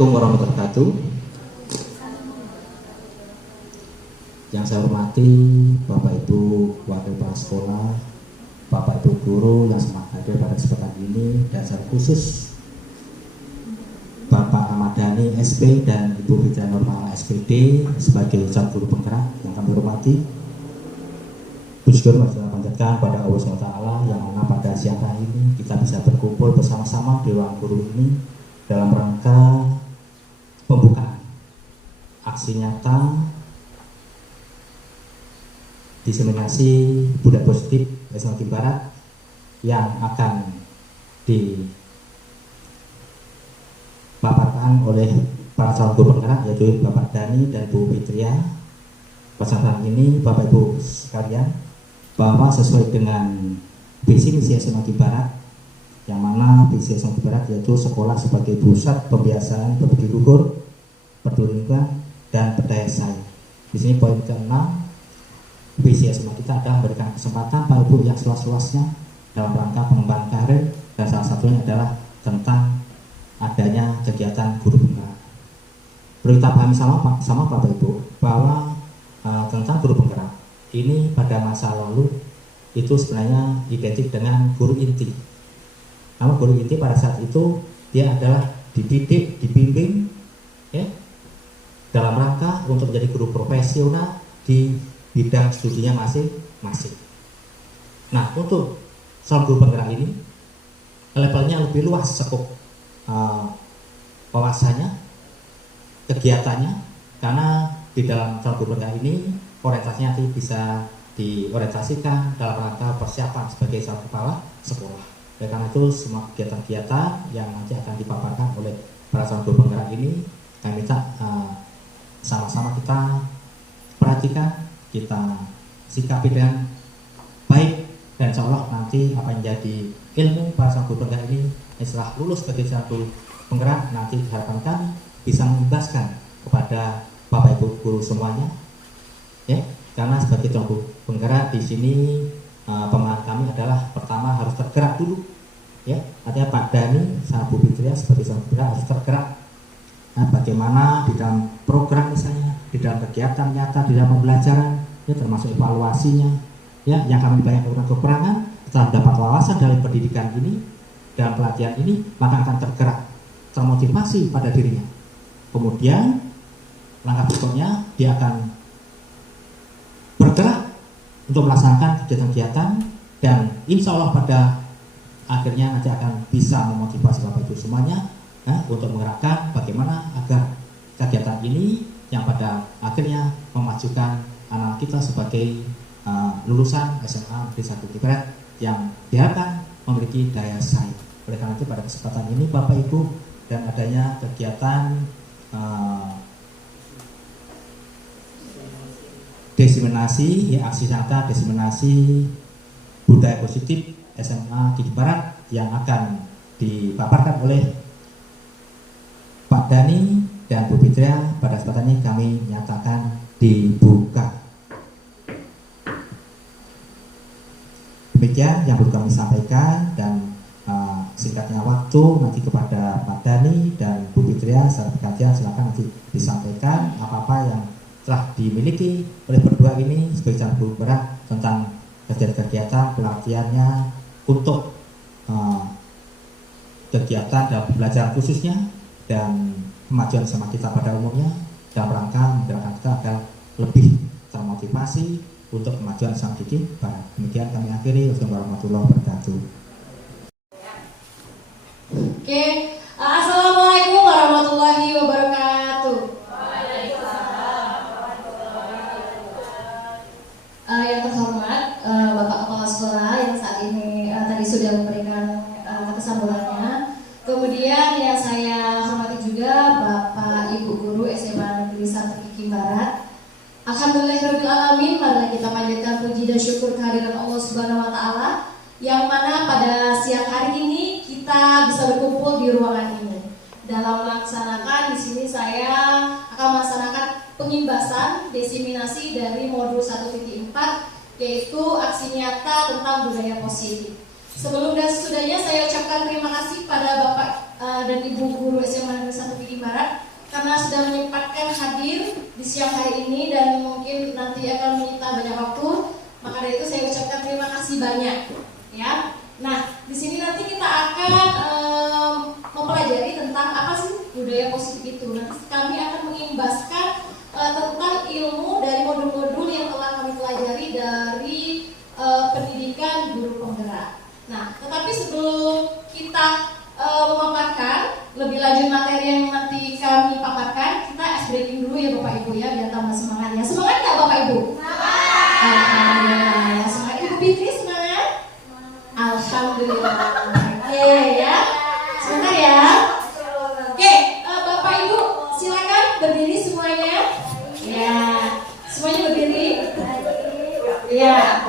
Assalamualaikum warahmatullahi wabarakatuh. Yang saya hormati Bapak Ibu Wakil Kepala Sekolah, Bapak Ibu Guru yang sempat hadir pada kesempatan ini, dan secara khusus Bapak Ahmad Dhani SP dan Ibu Fitria Nurmala SPD sebagai calon guru penggerak yang kami hormati. Puji syukur kita panjatkan pada Allah SWT yang mana pada siang hari ini kita bisa berkumpul bersama-sama di ruang guru ini dalam rangka pembukaan aksi nyata diseminasi budaya positif SMA Barat yang akan dipaparkan oleh para calon guru penggerak, yaitu Bapak Dhani dan Bu Fitria. Pesan ini Bapak Ibu sekalian, bahwa sesuai dengan visi misi SMA Barat, yang mana visi SMA Barat yaitu sekolah sebagai pusat pembiasaan berbudi luhur, peduli lingkungan, dan berdaya saing. Di sini poin ke-6, visi SMA kita adalah memberikan kesempatan Pak Ibu yang seluas-luasnya dalam rangka pengembangan karir, dan salah satunya adalah tentang adanya kegiatan guru penggerak. Perlu kita pahami sama Bapak Ibu bahwa tentang guru penggerak ini pada masa lalu itu sebenarnya identik dengan guru inti. Namun guru inti pada saat itu dia adalah dididik, dibimbing, ya, dalam rangka untuk menjadi guru profesional di bidang studinya masing-masing. Nah, untuk calon guru penggerak ini levelnya lebih luas sekup wawasannya, kegiatannya, karena di dalam calon guru penggerak ini orientasinya nanti bisa diorientasikan dalam rangka persiapan sebagai calon kepala sekolah. Oleh karena itu semua kegiatan-kegiatan yang nanti akan dipaparkan oleh para calon guru penggerak ini, kami minta sama-sama kita perhatikan, kita sikapi dengan baik, dan insya Allah nanti apa yang jadi ilmu para calon guru penggerak ini setelah lulus sebagai calon guru penggerak nanti diharapkan kami bisa mengimbaskan kepada Bapak Ibu guru semuanya. Ya, karena sebagai calon guru penggerak di sini pemahaman kami adalah pertama harus tergerak dulu, ya. Artinya Pak Dhani sama Bu Fitria sebagai calon penggerak harus tergerak. Nah, bagaimana di dalam program misalnya, di dalam kegiatan nyata, di dalam pembelajaran, ya, termasuk evaluasinya, ya, yang kami banyak kekurangan, setelah mendapat wawasan dalam pendidikan ini, dalam pelatihan ini, maka akan tergerak, termotivasi pada dirinya. Kemudian langkah berikutnya dia akan bergerak untuk melaksanakan kegiatan-kegiatan, dan insya Allah pada akhirnya nanti akan bisa memotivasi Bapak Ibu semuanya untuk menggerakkan bagaimana agar kegiatan ini yang pada akhirnya memajukan anak kita sebagai lulusan SMA Negeri 1 Barat yang diharapkan memiliki daya saing. Oleh karena itu pada kesempatan ini Bapak Ibu, dan adanya kegiatan desiminasi, ya, aksi nyata desiminasi budaya positif SMA Gigi Barat yang akan dipaparkan oleh Pak Dhani dan Bu Fitria. Pada kesempatan ini kami nyatakan dibuka. Demikian yang perlu kami sampaikan, dan singkatnya waktu nanti kepada Pak Dhani dan Bu Fitria secara bergantian silakan nanti disampaikan apa-apa yang telah dimiliki oleh berdua ini sebagai calon guru penggerak tentang kegiatan-kegiatan pelatihannya untuk kegiatan dan pembelajaran khususnya dan kemajuan sama kita pada umumnya dalam rangka menggerakkan kita agar lebih termotivasi untuk kemajuan sama Gigi Barat. Demikian kami akhiri. Wassalamualaikum warahmatullahi wabarakatuh. Oke, assalamualaikum warahmatullahi wabarakatuh. Yang terhormat Bapak Kepala Sekolah yang saat ini tadi sudah memberikan kesambutannya. Kemudian yang saya hormati juga Bapak Ibu Guru SMA Negeri 1 Gigi Barat. Alhamdulillahirrahmanirrahim. Mari kita panjatkan puji dan syukur kehadiran Allah Subhanahu Wa Taala, yang mana pada siang hari ini kita bisa berkumpul di ruangan ini. Dalam melaksanakan di sini saya akan melaksanakan pengimbasan desiminasi dari modul 1.4, yaitu aksi nyata tentang budaya positif. Sebelum dan sesudahnya saya ucapkan terima kasih pada Bapak dan Ibu Guru SMA Negeri 1 Gigi Barat sudah menyempatkan hadir di siang hari ini dan mungkin nanti akan menyita banyak waktu. Maka dari itu saya ucapkan terima kasih banyak, ya. Nah, di sini nanti kita akan mempelajari tentang apa sih budaya positif itu. Nanti kami akan mengimbaskan tentang ilmu dari modul-modul yang telah kami pelajari dari pendidikan guru penggerak. Nah, tetapi sebelum kita memaparkan lebih lanjut materi yang nanti kami paparkan, kita ice breaking dulu ya Bapak Ibu ya, biar tambah semangat ya. Semangat nggak Bapak Ibu? Alhamdulillah. Semangat. Ibu Fitri semangat? Alhamdulillah. Oke ya, sebentar ya. Oke, Bapak Ibu silakan berdiri semuanya. Ya, semuanya berdiri. Ya.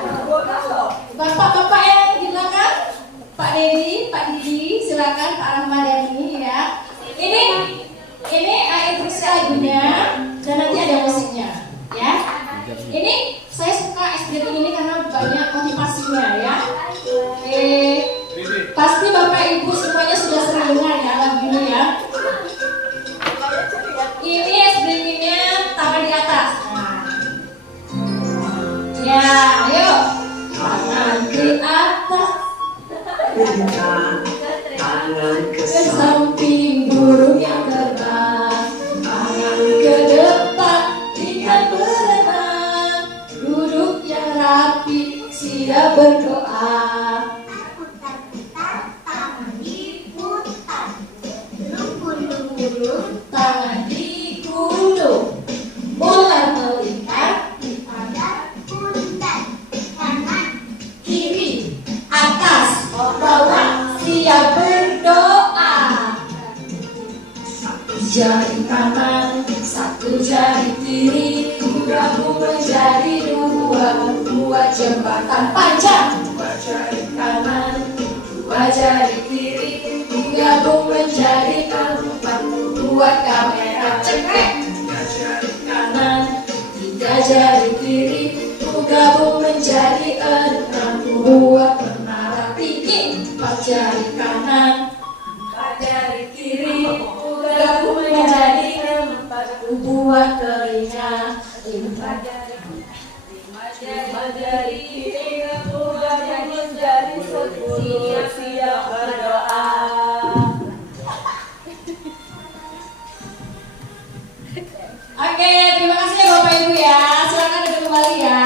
Bapak-bapak yang di belakang, Pak Dedi, Pak Didi, silakan Pak Rahmadani ya. Ini instruksi lagunya dan nanti ada musiknya, ya. Ini saya suka SBT ini karena banyak motivasinya ya. Pasti Bapak Ibu semuanya sudah sering dengar ya lagu ini ya. Ini SBT-nya tangan di atas. Ya, ayo. Tangan di atas. Ke samping burung yang terbang, tangan ke depan ikan berenang, duduk yang rapi siap berdoa. Tangan diputar, tangan dikulung, ular melingkar pada pundak, kanan kiri atas bawah siap berdoa. Satu jari kanan, satu jari kiri, gabung menjadi dua jembatan panjang. Dua jari kanan, dua jari kiri, gabung menjadi empat, dua kamera cekrek. Tiga jari kanan, tiga jari kiri, gabung menjadi enam, dua menara tinggi. Empat jari kanan, empat jari kiri, gabung menjadi empat, dua telinga. Lima jari kiri, gabung menjadi 10, siap berdoa. Oke, terima kasih ya Bapak Ibu ya. Silakan duduk kembali ya.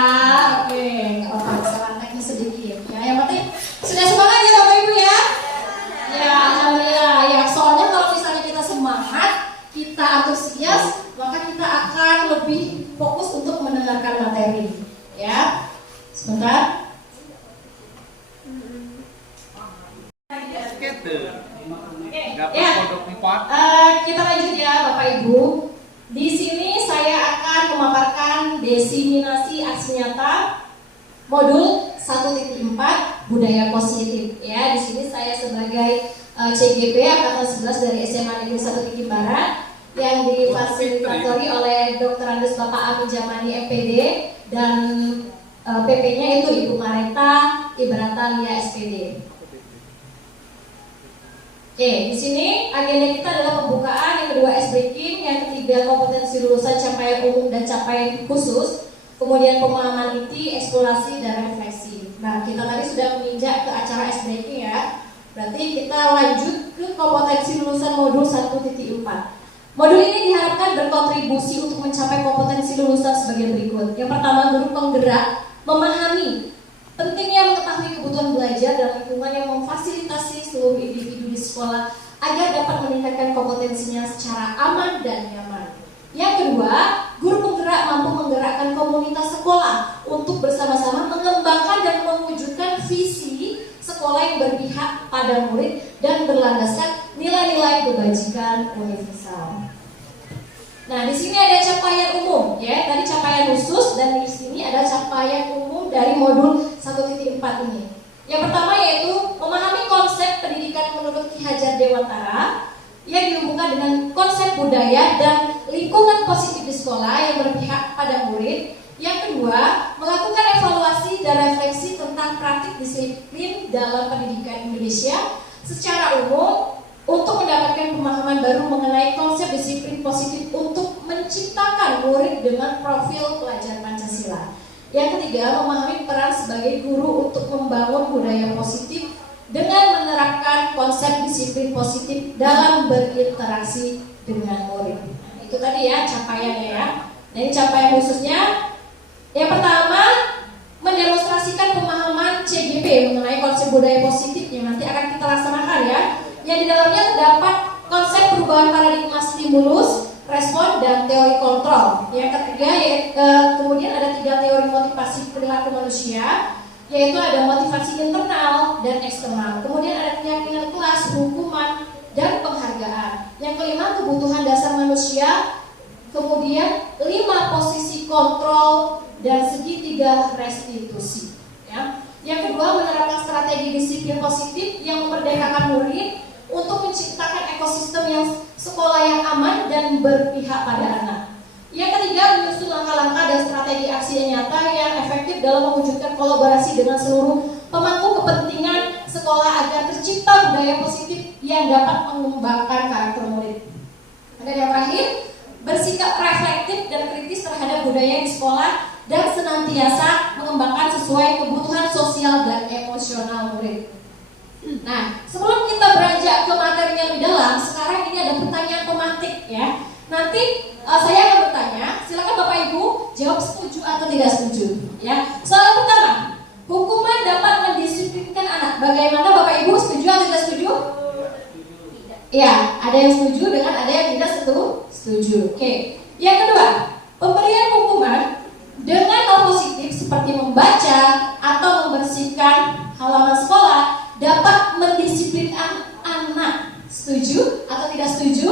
Oke, nggak apa-apa, kesalahan teknis sedikit. Ya, yang penting sudah semangat ya Bapak Ibu ya. Ya, alhamdulillah. Ya, soalnya kalau misalnya kita semangat, kita antusias, maka kita akan lebih fokus untuk mendengarkan materi. Ya, sebentar. Ya, kita lanjut ya Bapak Ibu. Di sini saya akan memaparkan diseminasi aksi nyata modul 1.4 budaya positif. Ya, di sini saya sebagai CGP angkatan 11 dari SMA Negeri 1 Tinggi Barat yang difasilitatori oleh Dr. Andes Bapak Ami Jamani MPD dan PP-nya itu Ibu Mareta Ibrata Lia SPD. Oke, di sini agenda kita adalah pembukaan, yang kedua ice breaking, yang ketiga kompetensi lulusan capaian umum dan capaian khusus, kemudian pemahaman inti, eksplorasi dan refleksi. Nah, kita tadi sudah menginjak ke acara ice breaking ya. Berarti kita lanjut ke kompetensi lulusan modul 1.4. Modul ini diharapkan berkontribusi untuk mencapai kompetensi lulusan sebagai berikut. Yang pertama, guru penggerak memahami pentingnya mengetahui kebutuhan belajar dan lingkungan yang memfasilitasi seluruh individu di sekolah agar dapat meningkatkan kompetensinya secara aman dan nyaman. Yang kedua, guru penggerak mampu menggerakkan komunitas sekolah untuk bersama-sama mengembangkan dan mewujudkan visi sekolah yang berpihak pada murid dan berlandaskan nilai-nilai kebajikan universal. Nah, di sini ada capaian umum, ya. Tadi capaian khusus dan di sini ada capaian umum dari modul 1.4 ini. Yang pertama yaitu memahami konsep pendidikan menurut Ki Hajar Dewantara yang dihubungkan dengan konsep budaya dan lingkungan positif di sekolah yang berpihak pada murid. Yang kedua, melakukan evaluasi dan refleksi tentang praktik disiplin dalam pendidikan Indonesia secara umum untuk mendapatkan pemahaman baru mengenai konsep disiplin positif untuk menciptakan murid dengan profil pelajar Pancasila. Yang ketiga, memahami peran sebagai guru untuk membangun budaya positif dengan menerapkan konsep disiplin positif dalam berinteraksi dengan murid. Itu tadi ya capaiannya ya. Dan capaian khususnya yang pertama, mendemonstrasikan pemahaman CGP mengenai konsep budaya positif yang nanti akan kita laksanakan ya. Yang di dalamnya terdapat konsep perubahan paradigma stimulus, respon, dan teori kontrol. Yang ketiga, kemudian ada 3 teori motivasi perilaku manusia, yaitu ada motivasi internal dan eksternal. Kemudian ada keyakinan kelas, hukuman, dan penghargaan. Yang kelima, kebutuhan dasar manusia. Kemudian 5 posisi kontrol dan segitiga restitusi. Ya. Yang kedua, menerapkan strategi disiplin positif yang memerdekakan murid untuk menciptakan ekosistem yang sekolah yang aman dan berpihak pada anak. Yang ketiga, menyusun langkah-langkah dan strategi aksi yang nyata yang efektif dalam mewujudkan kolaborasi dengan seluruh pemangku kepentingan sekolah agar tercipta budaya positif yang dapat mengembangkan karakter murid. Dan yang terakhir, bersikap reflektif dan kritis terhadap budaya di sekolah dan senantiasa mengembangkan sesuai kebutuhan sosial dan emosional murid. Nah, sebelum kita beranjak ke materinya lebih dalam, sekarang ini ada pertanyaan pemantik ya. Nanti saya akan bertanya, silakan Bapak Ibu jawab setuju atau tidak setuju. Ya, soal pertama, hukuman dapat mendisiplinkan anak. Bagaimana Bapak Ibu, setuju atau tidak setuju? Ya, ada yang setuju dengan ada yang tidak setuju. Oke. Yang kedua, pemberian hukuman dengan hal positif seperti membaca atau membersihkan halaman sekolah dapat mendisiplinkan anak. Setuju atau tidak setuju?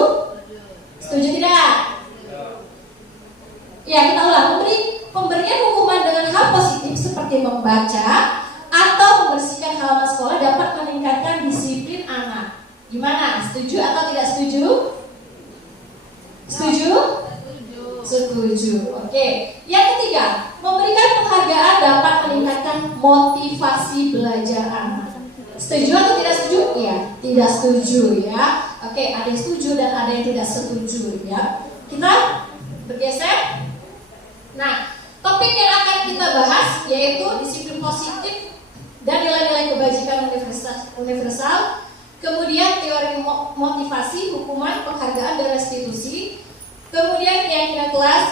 Setuju tidak? Ya, kita ulang. Pemberian hukuman dengan hal positif seperti membaca atau membersihkan halaman sekolah dapat meningkatkan disiplin anak. Gimana? Setuju atau tidak setuju? Setuju? Setuju. Oke. Yang ketiga, memberikan penghargaan dapat meningkatkan motivasi belajar anak. Setuju atau tidak setuju? Ya, tidak setuju ya. Oke, ada yang setuju dan ada yang tidak setuju ya. Kita bergeser. Nah, topik yang akan kita bahas yaitu disiplin positif dan nilai-nilai kebajikan universal. Kemudian teori motivasi, hukuman, penghargaan, dan restitusi. Kemudian keyakinan kelas.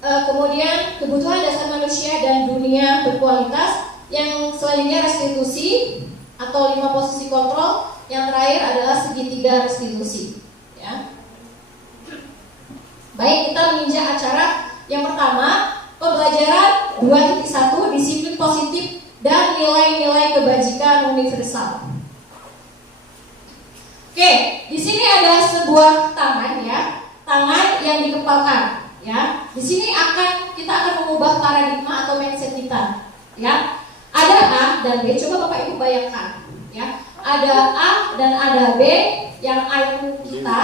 Kemudian kebutuhan dasar manusia dan dunia berkualitas. Yang selanjutnya restitusi atau 5 posisi kontrol. Yang terakhir adalah segitiga restitusi. Ya. Baik, kita menginjak acara yang pertama, pembelajaran 2.1 disiplin positif dan nilai-nilai kebajikan universal. Oke, di sini ada sebuah tangan ya, tangan yang dikepalkan ya. Di sini kita akan mengubah paradigma atau mindset kita ya. Ada A dan B, coba Bapak Ibu bayangkan ya. Ada A dan ada B, yang A itu kita,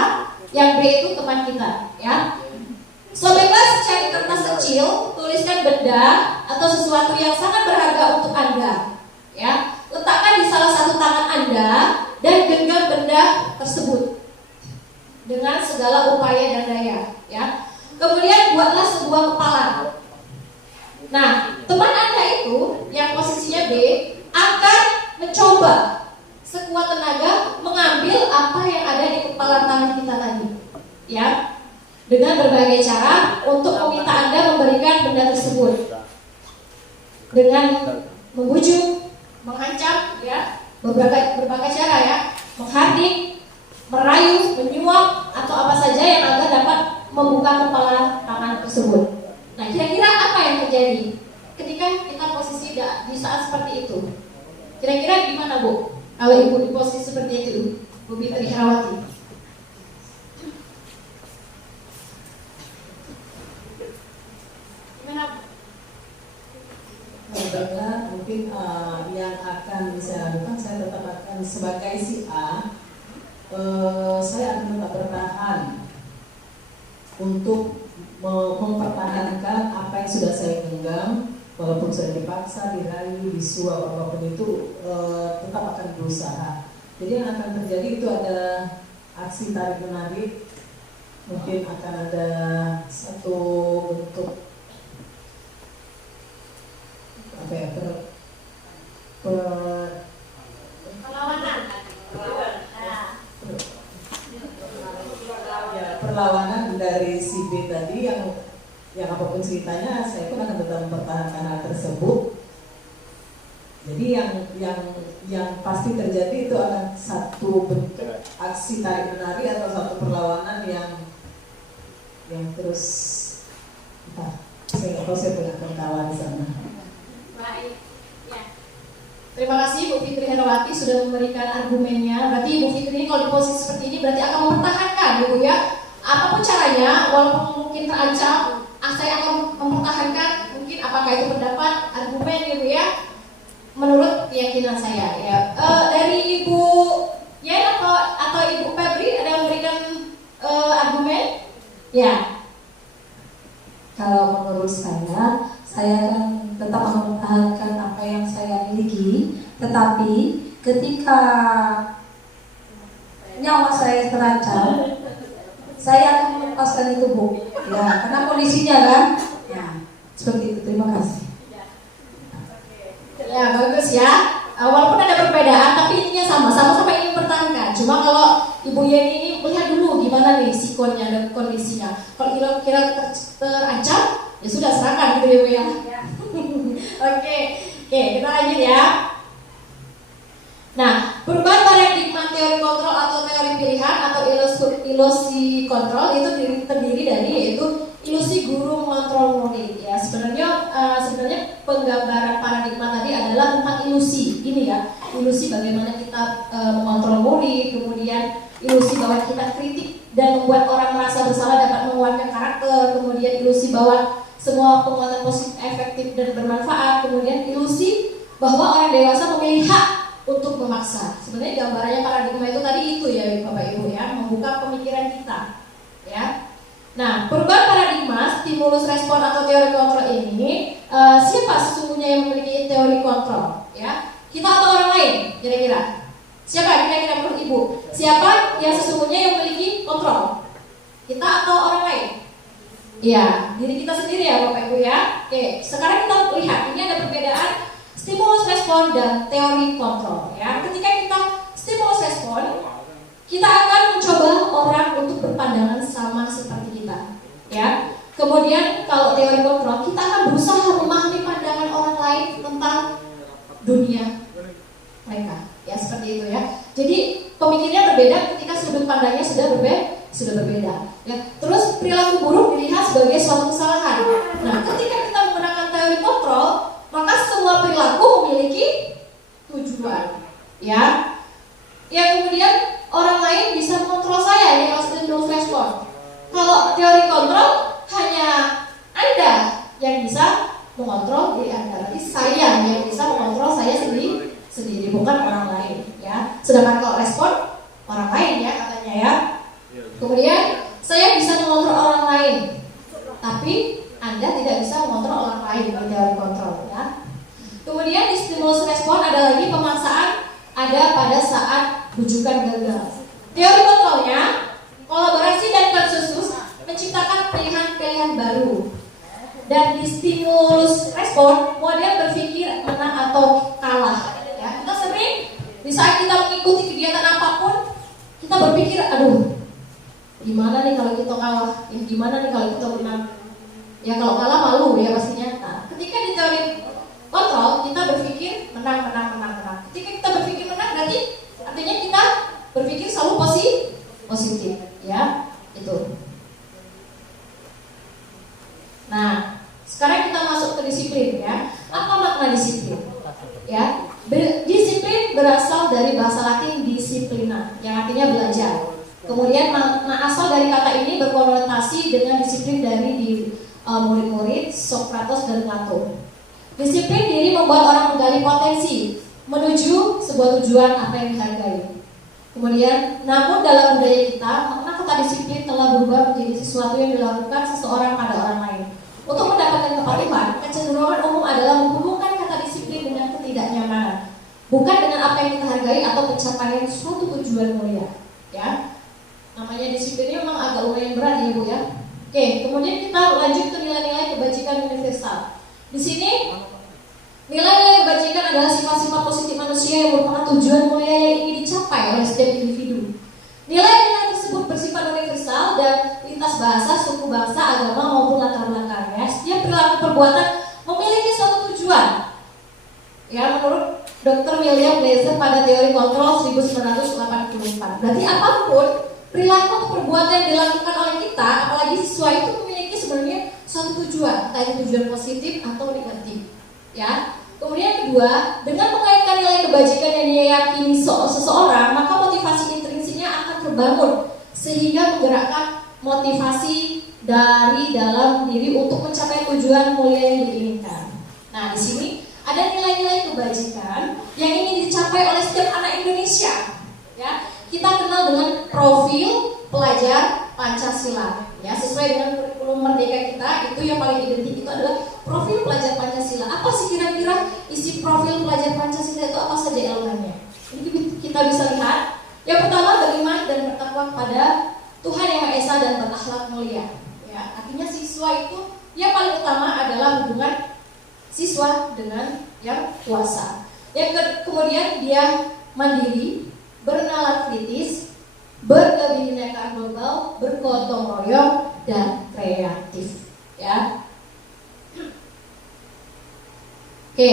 yang B itu teman kita ya. Sobeklah cari kertas kecil, tuliskan benda atau sesuatu yang sangat berharga untuk Anda ya. Letakkan di salah satu tangan Anda dan genggam benda tersebut dengan segala upaya dan daya ya. Kemudian buatlah sebuah kepalan. Nah, teman Anda itu yang posisinya B akan mencoba sekuat tenaga mengambil apa yang ada di kepalan tangan kita tadi ya, dengan berbagai cara untuk meminta Anda memberikan benda tersebut dengan membujuk, mengancam ya, berbagai cara ya, menghardik, merayu, menyuap atau apa saja yang agar dapat membuka kepala tangan tersebut. Nah, kira-kira apa yang terjadi ketika kita posisi di saat seperti itu? Kira-kira gimana Bu? Kalau Ibu di posisi seperti itu, Bu Fitri Herawati. Gimana Bu? Baiklah, mungkin yang akan saya lakukan, saya tetap akan sebagai si A, saya akan tetap bertahan untuk mempertahankan apa yang sudah saya genggam, walaupun sudah dipaksa, dirayu, disuap, apapun itu, tetap akan berusaha. Jadi yang akan terjadi itu ada aksi tarik menarik, mungkin akan ada satu bentuk apa ya, perlawanan dari si B tadi yang apapun ceritanya, saya pun akan tetap mempertahankan hal tersebut. Jadi yang pasti terjadi itu akan satu bentuk aksi tarik menarik atau satu perlawanan yang terus saya nggak tahu, saya punya kawan di sana. Baik, ya. Terima kasih Bu Fitri Herawati sudah memberikan argumennya. Berarti Bu Fitri kalau di posisi seperti ini berarti akan mempertahankan, Ibu ya. Apapun caranya, walaupun mungkin terancam, saya akan mempertahankan. Mungkin apakah itu pendapat, argumen, Ibu ya. Menurut keyakinan saya, ya. Dari Ibu Yen atau Ibu Febri ada yang memberikan argumen? Ya. Kalau menurut saya akan tetap mempertahankan apa yang saya miliki, tetapi ketika nyawa saya terancam, saya akan melepaskan itu, Bu. Ya, karena kondisinya kan. Ya, seperti itu. Terima kasih. Ya, bagus ya. Walaupun ada perbedaan, tapi intinya sama-sama ingin mempertahankan. Cuma kalau Ibu Yeni ini melihat dulu gimana nih sikonya dan kondisinya. Kalau kira-kira terancam, ya sudah serahkan gitu ya, Bu ya. Oke, kita lanjut ya. Nah, perubahan paradigma teori kontrol atau teori pilihan atau ilusi kontrol itu terdiri dari yaitu ilusi guru mengontrol murid ya. Sebenarnya penggambaran paradigma tadi adalah tentang ilusi ini ya. Ilusi bagaimana kita mengontrol murid, kemudian ilusi bahwa kita kritik dan membuat orang merasa bersalah dapat menguatkan karakter, kemudian ilusi bahwa semua penguatan positif efektif dan bermanfaat, kemudian ilusi bahwa orang dewasa memiliki hak untuk memaksa. Sebenarnya gambarannya paradigma itu tadi itu ya Bapak Ibu ya, membuka pemikiran kita ya. Nah, perubahan paradigma, stimulus respon atau teori kontrol ini, siapa sesungguhnya yang memiliki teori kontrol ya? Kita atau orang lain kira-kira? Siapa kira-kira menurut Ibu? Siapa yang sesungguhnya yang memiliki kontrol? Kita atau orang lain? Ya, diri kita sendiri ya Bapak Ibu ya. Oke, sekarang kita lihat ini ada perbedaan stimulus respon dan teori kontrol ya. Ketika kita stimulus respon, kita akan mencoba orang untuk berpandangan sama seperti kita ya. Kemudian kalau teori kontrol, kita akan berusaha memahami pandangan orang lain tentang dunia mereka ya, seperti itu ya. Jadi pemikirannya berbeda ketika sudut pandangnya sudah berbeda ya. Terus perilaku buruk dilihat sebagai suatu kesalahan. Nah, ketika kita menggunakan teori kontrol, maka semua perilaku memiliki tujuan ya. Yang kemudian orang lain bisa mengontrol saya yang stimulus respon. Kalau teori kontrol hanya Anda yang bisa mengontrol diri Anda. Berarti saya yang bisa mengontrol saya sendiri, bukan orang lain ya. Sedangkan kalau respon orang lain ya katanya ya. Kemudian saya bisa mengontrol orang lain, tapi Anda tidak bisa mengontrol orang lain di teori kontrol ya. Kemudian di stimulus respon ada lagi pemaksaan ada pada saat rujukan gagal. Teori kontrolnya kolaborasi dan konsensus menciptakan pilihan-pilihan baru. Dan di stimulus respon model berpikir menang atau kalah ya. Kita sering di saat kita mengikuti kegiatan apapun kita berpikir aduh gimana nih kalau kita kalah, ya gimana nih kalau kita menang. Ya kalau kalah malu ya pastinya. Nah, ketika di teori kontrol kita berpikir menang. Ketika kita berpikir menang berarti artinya kita berpikir selalu positif ya, itu. Nah, sekarang kita masuk ke disiplin ya. Apa makna disiplin? Ya, disiplin berasal dari bahasa Latin disciplina yang artinya belajar. Kemudian makna asal dari kata ini berkonotasi dengan disiplin dari murid-murid Socrates dan Plato. Disiplin diri membuat orang menggali potensi menuju sebuah tujuan apa yang dihargai. Kemudian, namun dalam budaya kita, makna kata disiplin telah berubah menjadi sesuatu yang dilakukan seseorang pada orang lain. Untuk mendapatkan kepatuhan, kecenderungan umum adalah menghubungkan kata disiplin dengan ketidaknyamanan, bukan dengan apa yang kita hargai atau pencapaian suatu namanya disiplin memang agak lumayan berat ya Bu ya. Oke, kemudian kita lanjut ke nilai-nilai kebajikan universal. Di sini nilai-nilai kebajikan adalah sifat-sifat positif manusia yang merupakan tujuan mulia yang ingin dicapai oleh setiap individu. Nilai-nilai tersebut bersifat universal dan lintas bahasa, suku, bangsa, agama maupun latar belakangnya. Setiap perilaku perbuatan memiliki suatu tujuan. Ya, menurut Dr. William Blazer pada teori kontrol 1984. Berarti apapun perilaku atau perbuatan yang dilakukan oleh kita, apalagi siswa itu memiliki sebenarnya suatu tujuan, entah itu tujuan positif atau negatif. Ya. Kemudian kedua, dengan mengaitkan nilai kebajikan yang dia yakini seseorang, maka motivasi intrinsiknya akan terbangun sehingga menggerakkan motivasi dari dalam diri untuk mencapai tujuan mulia yang diinginkan. Nah, di sini ada nilai-nilai kebajikan yang ingin dicapai oleh setiap anak Indonesia. Ya, kita kenal dengan profil pelajar Pancasila. Ya, sesuai dengan kurikulum Merdeka kita, itu yang paling identik itu adalah profil pelajar Pancasila. Apa sih kira-kira isi profil pelajar Pancasila itu, apa saja elemennya? Ini kita bisa lihat. Yang pertama, beriman dan bertakwa kepada Tuhan Yang Maha Esa dan berakhlak mulia. Ya, artinya siswa itu yang paling utama adalah hubungan siswa dengan yang kuasa. Kemudian dia mandiri, bernalar kritis, berkebinekaan global, bergotong royong, dan kreatif. Ya. Oke,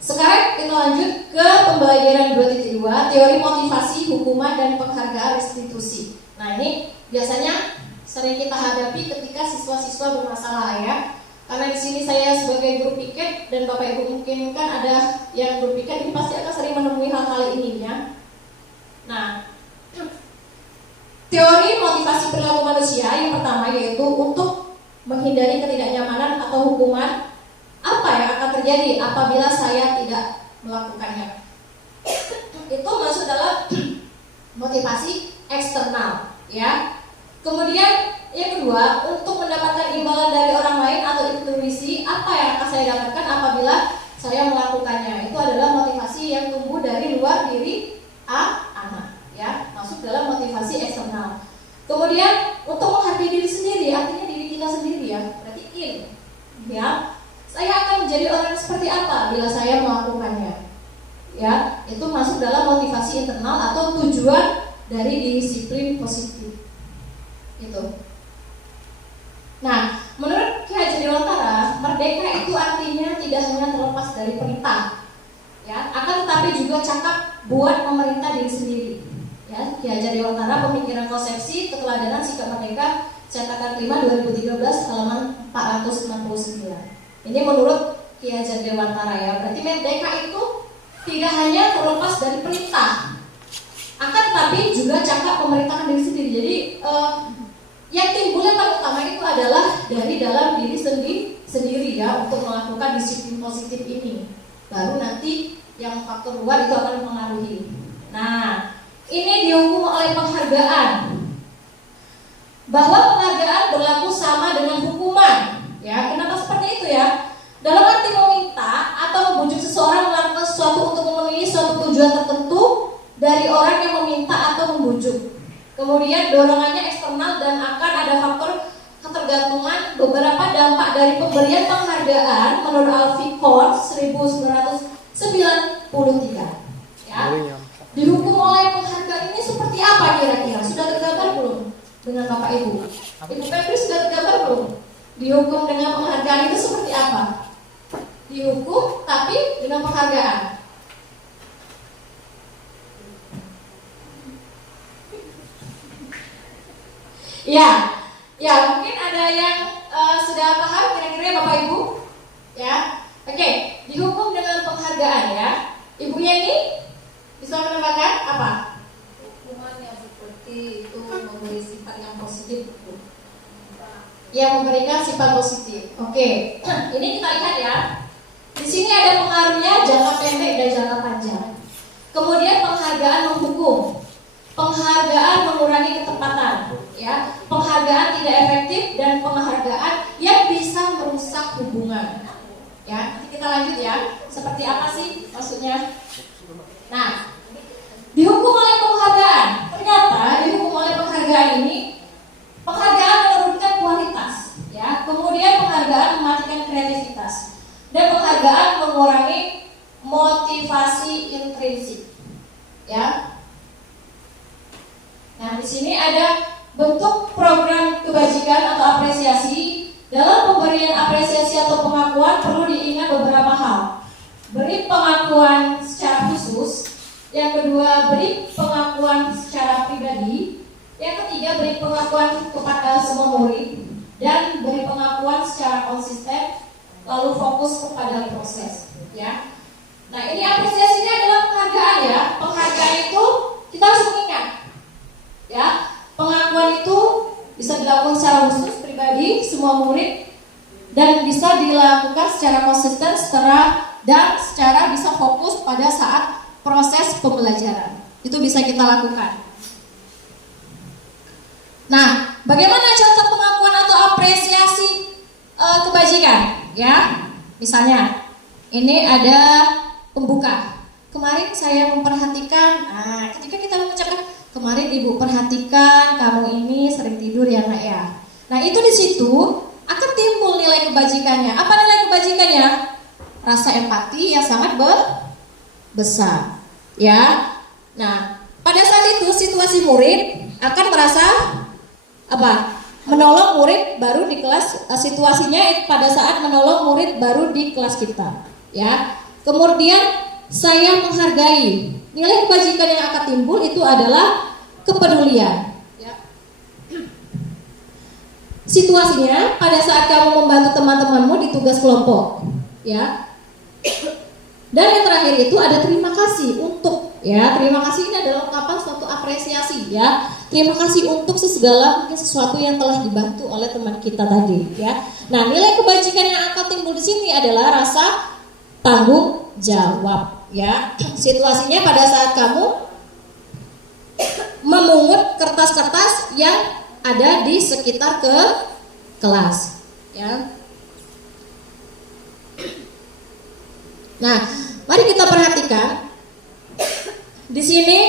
sekarang kita lanjut ke pembelajaran 2.2, teori motivasi, hukuman, dan penghargaan restitusi. Nah, ini biasanya sering kita hadapi ketika siswa-siswa bermasalah ya. Karena di sini saya sebagai guru piket dan Bapak Ibu mungkin kan ada yang guru piket, ini pasti akan sering menemui hal-hal ini ya. Nah, teori motivasi perilaku manusia yang pertama yaitu untuk menghindari ketidaknyamanan atau hukuman. Apa yang akan terjadi apabila saya tidak melakukannya? Itu masuk dalam motivasi eksternal ya. Kemudian yang kedua, untuk mendapatkan imbalan dari orang lain atau intuisi, apa yang akan saya dapatkan apabila saya melakukannya? Itu adalah motivasi yang tumbuh dari luar diri anak ya, masuk dalam motivasi eksternal. Kemudian untuk menghargai diri sendiri, artinya diri kita sendiri ya, berarti ya. Saya akan menjadi orang seperti apa bila saya melakukannya? Ya, itu masuk dalam motivasi internal atau tujuan dari disiplin positif. Itu. Nah, menurut Ki Hajar Dewantara, merdeka itu artinya tidak hanya terlepas dari perintah, ya, akan tetapi juga cakap buat memerintah diri sendiri. Ya, Ki Hajar Dewantara, Pemikiran Konsepsi Keteladanan Sikap Merdeka, cetakan 5 2013 halaman 469. Ini menurut Ki Hajar Dewantara ya. Berarti merdeka itu tidak hanya terlepas dari perintah, akan tetapi juga cakap memerintahkan diri sendiri. Jadi yang timbul yang paling utama itu adalah dari dalam diri sendiri ya, untuk melakukan disiplin positif ini. Baru nanti yang faktor luar itu akan mempengaruhi. Nah, ini dihukum oleh penghargaan. Bahwa penghargaan berlaku sama dengan hukuman. Ya, kenapa seperti itu ya? Dalam arti meminta atau membujuk seseorang melakukan sesuatu untuk memenuhi suatu tujuan tertentu dari orang yang meminta atau membujuk. Kemudian dorongannya eksternal dan akan ada faktor ketergantungan. Beberapa dampak dari pemberian penghargaan menurut Alfie Kohn 1993. Ya. Dihukum oleh penghargaan ini seperti apa kira-kira? Sudah tergambar belum dengan Bapak Ibu? Ibu Febri sudah tergambar belum? Dihukum dengan penghargaan itu seperti apa? Dihukum tapi dengan penghargaan. Ya mungkin ada yang sudah paham kira-kira Bapak Ibu? Ya, oke, dihukum dengan penghargaan ya. Ibu Yeni bisa menambahkan apa? Hukuman yang seperti itu memberi sifat yang positif. Yang memberikan sifat positif. Oke, ini kita lihat ya. Di sini ada pengaruhnya jangka pendek dan jangka panjang. Kemudian penghargaan menghukum, penghargaan mengurangi ketepatan, ya, penghargaan tidak efektif dan penghargaan yang bisa merusak hubungan. Ya, nanti kita lanjut ya. Seperti apa sih maksudnya? Nah, dihukum oleh penghargaan. Ternyata dihukum oleh penghargaan ini Nah, di sini ada bentuk program kebajikan atau apresiasi. Dalam pemberian apresiasi atau pengakuan perlu diingat beberapa hal. Beri pengakuan secara khusus. Yang kedua, beri pengakuan secara pribadi. Yang ketiga, beri pengakuan kepada semua murid. Dan beri pengakuan secara konsisten, lalu fokus kepada proses. Ya. Nah, ini apresiasinya adalah penghargaan ya. Penghargaan itu kita harus mengingat. Ya, pengakuan itu bisa dilakukan secara khusus pribadi semua murid dan bisa dilakukan secara konsisten secara bisa fokus pada saat proses pembelajaran. Itu bisa kita lakukan. Nah, bagaimana contoh pengakuan atau apresiasi kebajikan? Ya, misalnya ini ada pembuka. Kemarin saya memperhatikan. Nah, ketika kita mengucapkan kemarin ibu perhatikan kamu ini sering tidur ya nak ya. Nah, itu di situ akan timbul nilai kebajikannya. Apa nilai kebajikannya? Rasa empati yang sangat besar. Ya. Nah, pada saat itu situasi murid akan merasa apa? Menolong murid baru di kelas, situasinya pada saat menolong murid baru di kelas kita. Ya. Kemudian saya menghargai. Nilai kebajikan yang akan timbul itu adalah kepedulian. Ya. Situasinya pada saat kamu membantu teman-temanmu di tugas kelompok, ya. Dan yang terakhir itu ada terima kasih untuk, ya. Terima kasih ini adalah ungkapan suatu apresiasi, ya. Terima kasih untuk segala mungkin sesuatu yang telah dibantu oleh teman kita tadi, ya. Nah, nilai kebajikan yang akan timbul di sini adalah rasa tanggung jawab, ya. Situasinya pada saat kamu memungut kertas-kertas yang ada di sekitar kelas, ya. Nah, mari kita perhatikan di sini.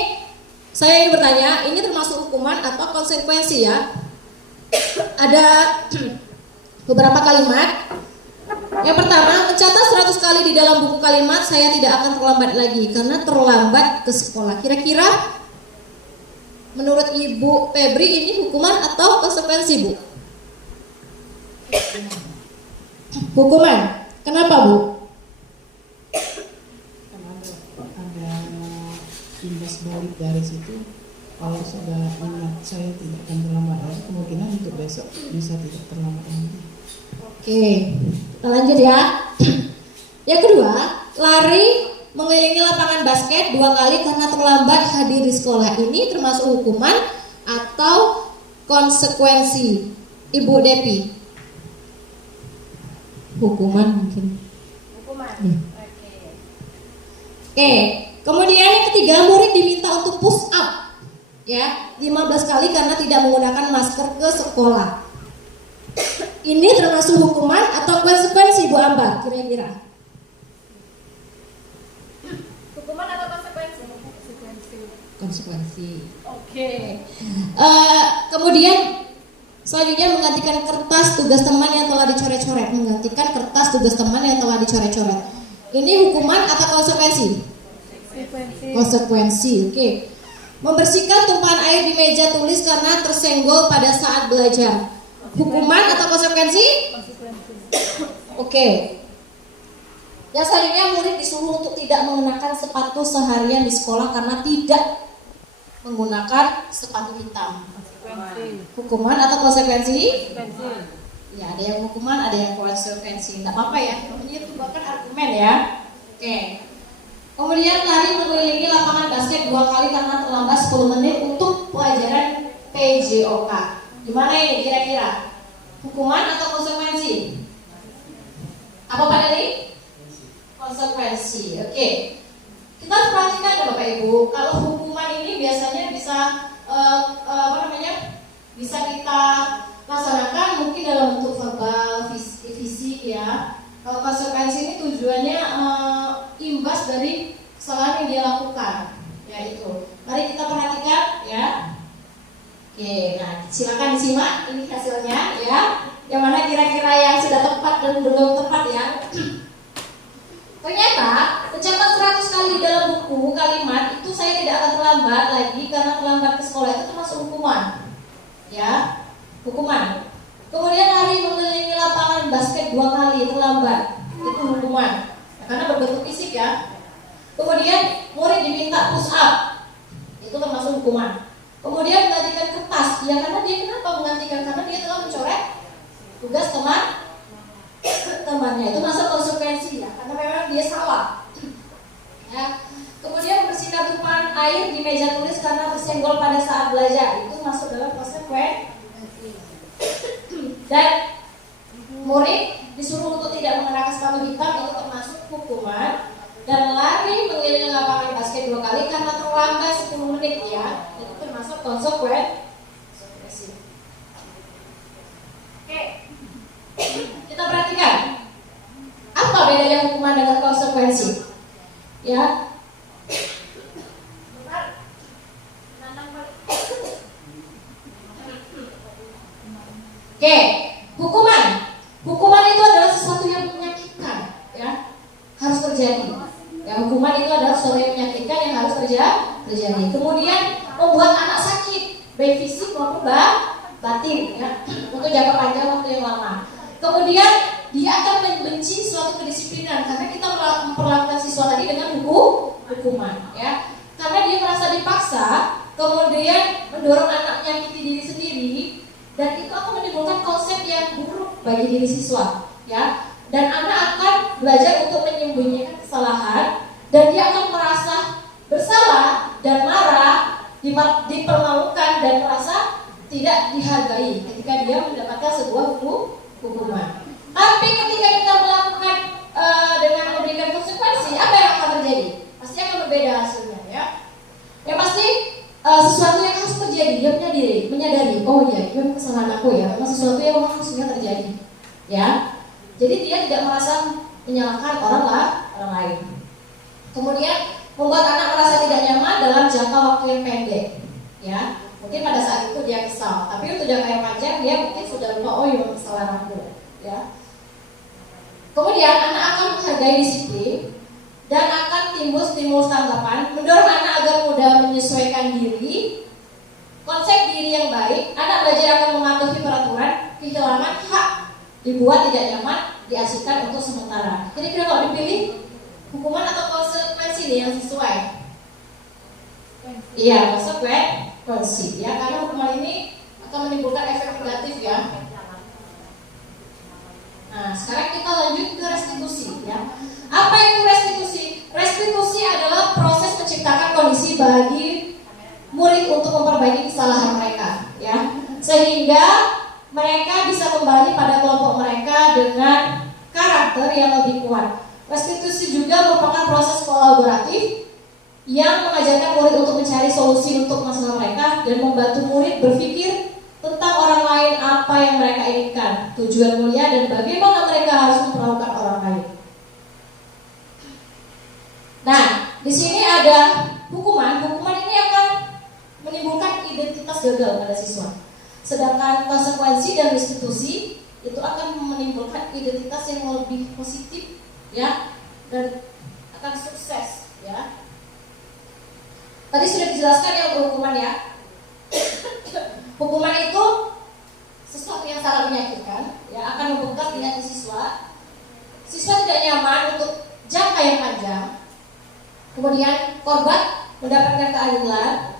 Saya ingin bertanya, ini termasuk hukuman atau konsekuensi ya? Ada beberapa kalimat. Yang pertama, mencatat 100 kali di dalam buku kalimat saya tidak akan terlambat lagi karena terlambat ke sekolah. Kira-kira menurut Ibu Febri ini hukuman atau konsekuensi, Bu? Hukuman. Kenapa, Bu? Ada imbas balik dari situ. Kalau sudah ingat saya tidak akan terlambat lagi, kemungkinan untuk besok bisa tidak terlambat lagi. Oke, kita lanjut ya. Yang kedua, lari mengelilingi lapangan basket 2 kali karena terlambat hadir di sekolah. Ini termasuk hukuman atau konsekuensi, Ibu Depi? Hukuman mungkin. Hukuman. Oke. Kemudian yang ketiga, murid diminta untuk push up, ya, 15 kali karena tidak menggunakan masker ke sekolah. Ini termasuk hukuman atau konsekuensi, Bu Ambar, kira-kira? Hukuman atau konsekuensi? Konsekuensi. Oke. Kemudian selanjutnya menggantikan kertas tugas teman yang telah dicoret-coret. Menggantikan kertas tugas teman yang telah dicoret-coret. Ini hukuman atau konsekuensi? Konsekuensi. Oke. Membersihkan tumpahan air di meja tulis karena tersenggol pada saat belajar. Hukuman atau konsekuensi? Oke. Yang selanjutnya, murid disuruh untuk tidak mengenakan sepatu seharian di sekolah karena tidak menggunakan sepatu hitam. Hukuman atau konsekuensi? Ya, ada yang hukuman, ada yang konsekuensi. Tidak apa-apa ya, namanya itu bahkan argumen ya. Oke. Kemudian lari mengelilingi lapangan basket 2 kali karena terlambat 10 menit untuk pelajaran PJOK. Gimana ini kira-kira? Hukuman atau konsekuensi? Apa Pak Dari? Konsekuensi. Oke. Kita harus perhatikan ya Bapak Ibu, kalau hukuman ini biasanya bisa bisa kita laksanakan mungkin dalam bentuk verbal, fisik ya. Kalau konsekuensi ini tujuannya imbas dari kesalahan yang dia lakukan, yaitu. Mari kita perhatikan ya. Oke, nah silakan disimak ini hasilnya ya. Yang mana kira-kira yang sudah tepat dan belum tepat ya. Ternyata mencatat 100 sekali dalam buku kalimat itu saya tidak akan terlambat lagi karena terlambat ke sekolah itu termasuk hukuman. Ya, hukuman. Kemudian lari mengelilingi lapangan basket 2 kali terlambat, itu hukuman. Ya, karena berbentuk fisik ya. Kemudian murid diminta push up, itu termasuk hukuman. Kemudian menggantikan kertas, ya karena dia kenapa menggantikan? Karena dia telah mencoret tugas temannya, itu masuk konsekuensi ya, karena memang dia salah. Ya. Kemudian bersinar tumpahan air di meja tulis karena tersenggol pada saat belajar, itu masuk dalam konsekuensi. Dan murid disuruh untuk tidak mengenakan sepatu hitam, itu termasuk hukuman. Dan lari mengelilingi lapangan basket 2 kali karena terlambat 10 menit ya, itu termasuk konsekuensi. Oke, kita perhatikan apa bedanya hukuman dengan konsekuensi ya. Oke, hukuman itu adalah sesuatu yang menyakitkan ya, harus terjadi. Ya, hukuman itu adalah sesuatu yang menyakitkan yang harus terjadi. Kemudian membuat anak sakit, baik fisik maupun batin, ya, untuk jangka panjang waktu yang lama. Kemudian dia akan membenci suatu kedisiplinan karena kita memperlakukan siswa tadi dengan hukuman, ya. Karena dia merasa dipaksa, kemudian mendorong anak menyakiti diri sendiri, dan itu akan menimbulkan konsep yang buruk bagi diri siswa, ya. Dan anak akan belajar untuk menyembunyikan kesalahan, dan dia akan merasa bersalah dan marah, dipermalukan dan merasa tidak dihargai ketika dia mendapatkan sebuah hukuman. Tapi ketika kita melakukan dengan memberikan konsekuensi, apa yang akan terjadi? Pasti akan berbeda hasilnya, ya. Yang pasti sesuatu yang harus terjadi, dia menyadari, oh ya, itu kesalahan aku ya, memang sesuatu yang harusnya terjadi, ya. Jadi dia tidak merasa menyalahkan orang lain. Kemudian membuat anak merasa tidak nyaman dalam jangka waktu yang pendek, ya. Mungkin pada saat itu dia kesal, tapi untuk jangka yang panjang dia mungkin sudah lupa, oh iya kesalahan aku, ya. Kemudian anak akan menghargai disiplin dan akan timbul stimulus tanggapan, mendorong anak agar mudah menyesuaikan diri, konsep diri yang baik. Anak belajar akan mematuhi peraturan, kehilangan hak, dibuat tidak nyaman, diasingkan untuk sementara. Kira-kira kalau dipilih hukuman atau konsekuensi nih yang sesuai? Iya, konsekuensi ya, karena hukuman ini akan menimbulkan efek negatif ya. Nah, sekarang kita lanjut ke restitusi ya. Apa itu restitusi? Restitusi adalah proses menciptakan kondisi bagi murid untuk memperbaiki kesalahan mereka ya, sehingga mereka bisa kembali pada kelompok mereka dengan karakter yang lebih kuat. Restitusi juga merupakan proses kolaboratif yang mengajarkan murid untuk mencari solusi untuk masalah mereka dan membantu murid berpikir tentang orang lain, apa yang mereka inginkan, tujuan mulia, dan bagaimana mereka harus memperlakukan orang lain. Nah, di sini ada hukuman. Hukuman ini akan menimbulkan identitas gagal pada siswa. Sedangkan konsekuensi dan restitusi itu akan menimbulkan identitas yang lebih positif, ya, dan akan sukses, ya. Tadi sudah dijelaskan ya untuk hukuman ya. Hukuman itu sesuatu yang sangat menyakitkan, ya, akan membekas di hati siswa. Siswa tidak nyaman untuk jangka yang panjang. Kemudian korban mendapatkan keadilan,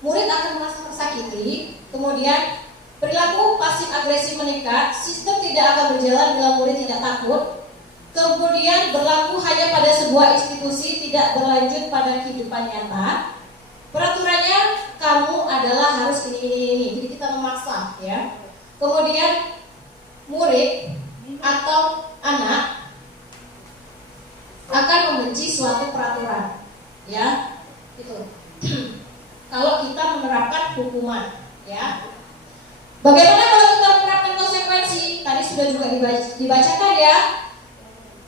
murid akan merasa tersakiti. Kemudian perilaku pasif agresif meningkat, sistem tidak akan berjalan bila murid tidak takut. Kemudian berlaku hanya pada sebuah institusi, tidak berlanjut pada kehidupan nyata. Peraturannya kamu adalah harus ini. Jadi kita memaksa, ya. Kemudian murid atau anak akan membenci suatu peraturan, ya. Itu. Kalau kita menerapkan hukuman, ya. Bagaimana kalau kita menerapkan konsekuensi? Tadi sudah juga dibacakan ya.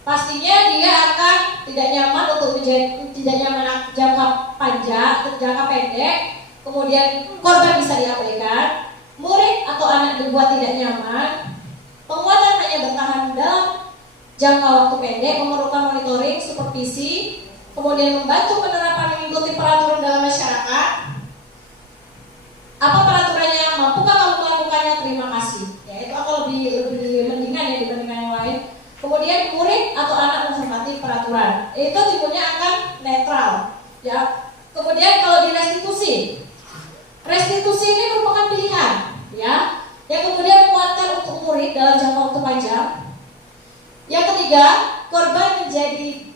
Pastinya dia akan tidak nyaman untuk tidak nyaman jangka panjang, jangka pendek. Kemudian korban bisa diabaikan, murid atau anak dibuat tidak nyaman. Penguatan hanya bertahan dalam jangka waktu pendek, memerlukan monitoring, supervisi, kemudian membantu penerapan mengikuti peraturan dalam masyarakat. Apa peraturannya? Mampukah kamu melakukannya? Terima kasih. Ya, itu akan lebih mendingan ya dibandingkan yang lain. Kemudian murid atau anak menghormati peraturan. Itu timbulnya akan netral. Ya. Kemudian kalau di restitusi ini merupakan pilihan, ya. Yang kemudian menguatkan untuk murid dalam jangka waktu panjang. Yang ketiga, korban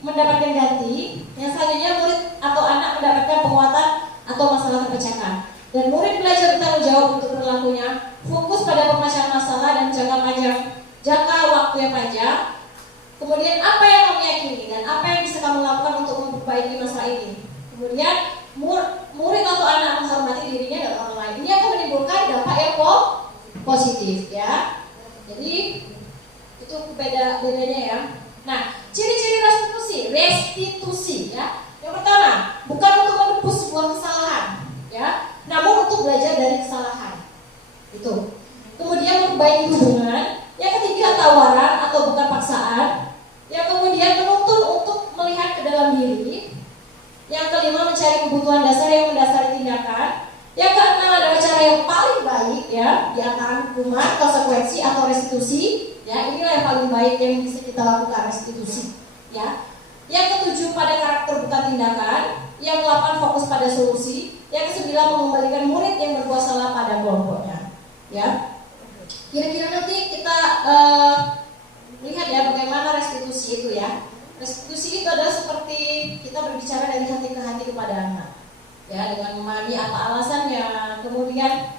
mendapatkan ganti. Yang selanjutnya murid atau anak mendapatkan penguatan atau masalah terpecahkan. Dan murid belajar bertanggung jawab untuk berlakunya, fokus pada pemecahan masalah dan jangka waktu yang panjang. Kemudian apa yang kamu yakini dan apa yang bisa kamu lakukan untuk memperbaiki masalah ini. Kemudian murid atau anak menghormati dirinya dan orang lain. Ini akan menimbulkan dampak yang positif, ya. Jadi itu bedanya ya. Nah, ciri-ciri restitusi ya. Yang pertama, bukan untuk menebus sebuah kesalahan, ya, namun untuk belajar dari kesalahan. Itu. Kemudian memperbaiki hubungan. Yang ketiga, tawaran atau bukan paksaan. Yang kemudian menuntun untuk melihat ke dalam diri. Yang kelima, mencari kebutuhan dasar yang mendasari tindakan. Yang keenam adalah cara yang paling baik ya di antara hukuman, konsekuensi atau restitusi. Ya, inilah yang paling baik yang bisa kita lakukan, restitusi. Ya. Yang ketujuh, pada karakter bukan tindakan. Yang delapan, fokus pada solusi. Yang kesembilan, mengembalikan murid yang berbuat salah pada kelompoknya. Ya. Kira-kira nanti kita lihat ya bagaimana restitusi itu ya. Restitusi itu adalah seperti kita berbicara dari hati ke hati kepada anak. Ya, dengan memahami apa alasannya, kemudian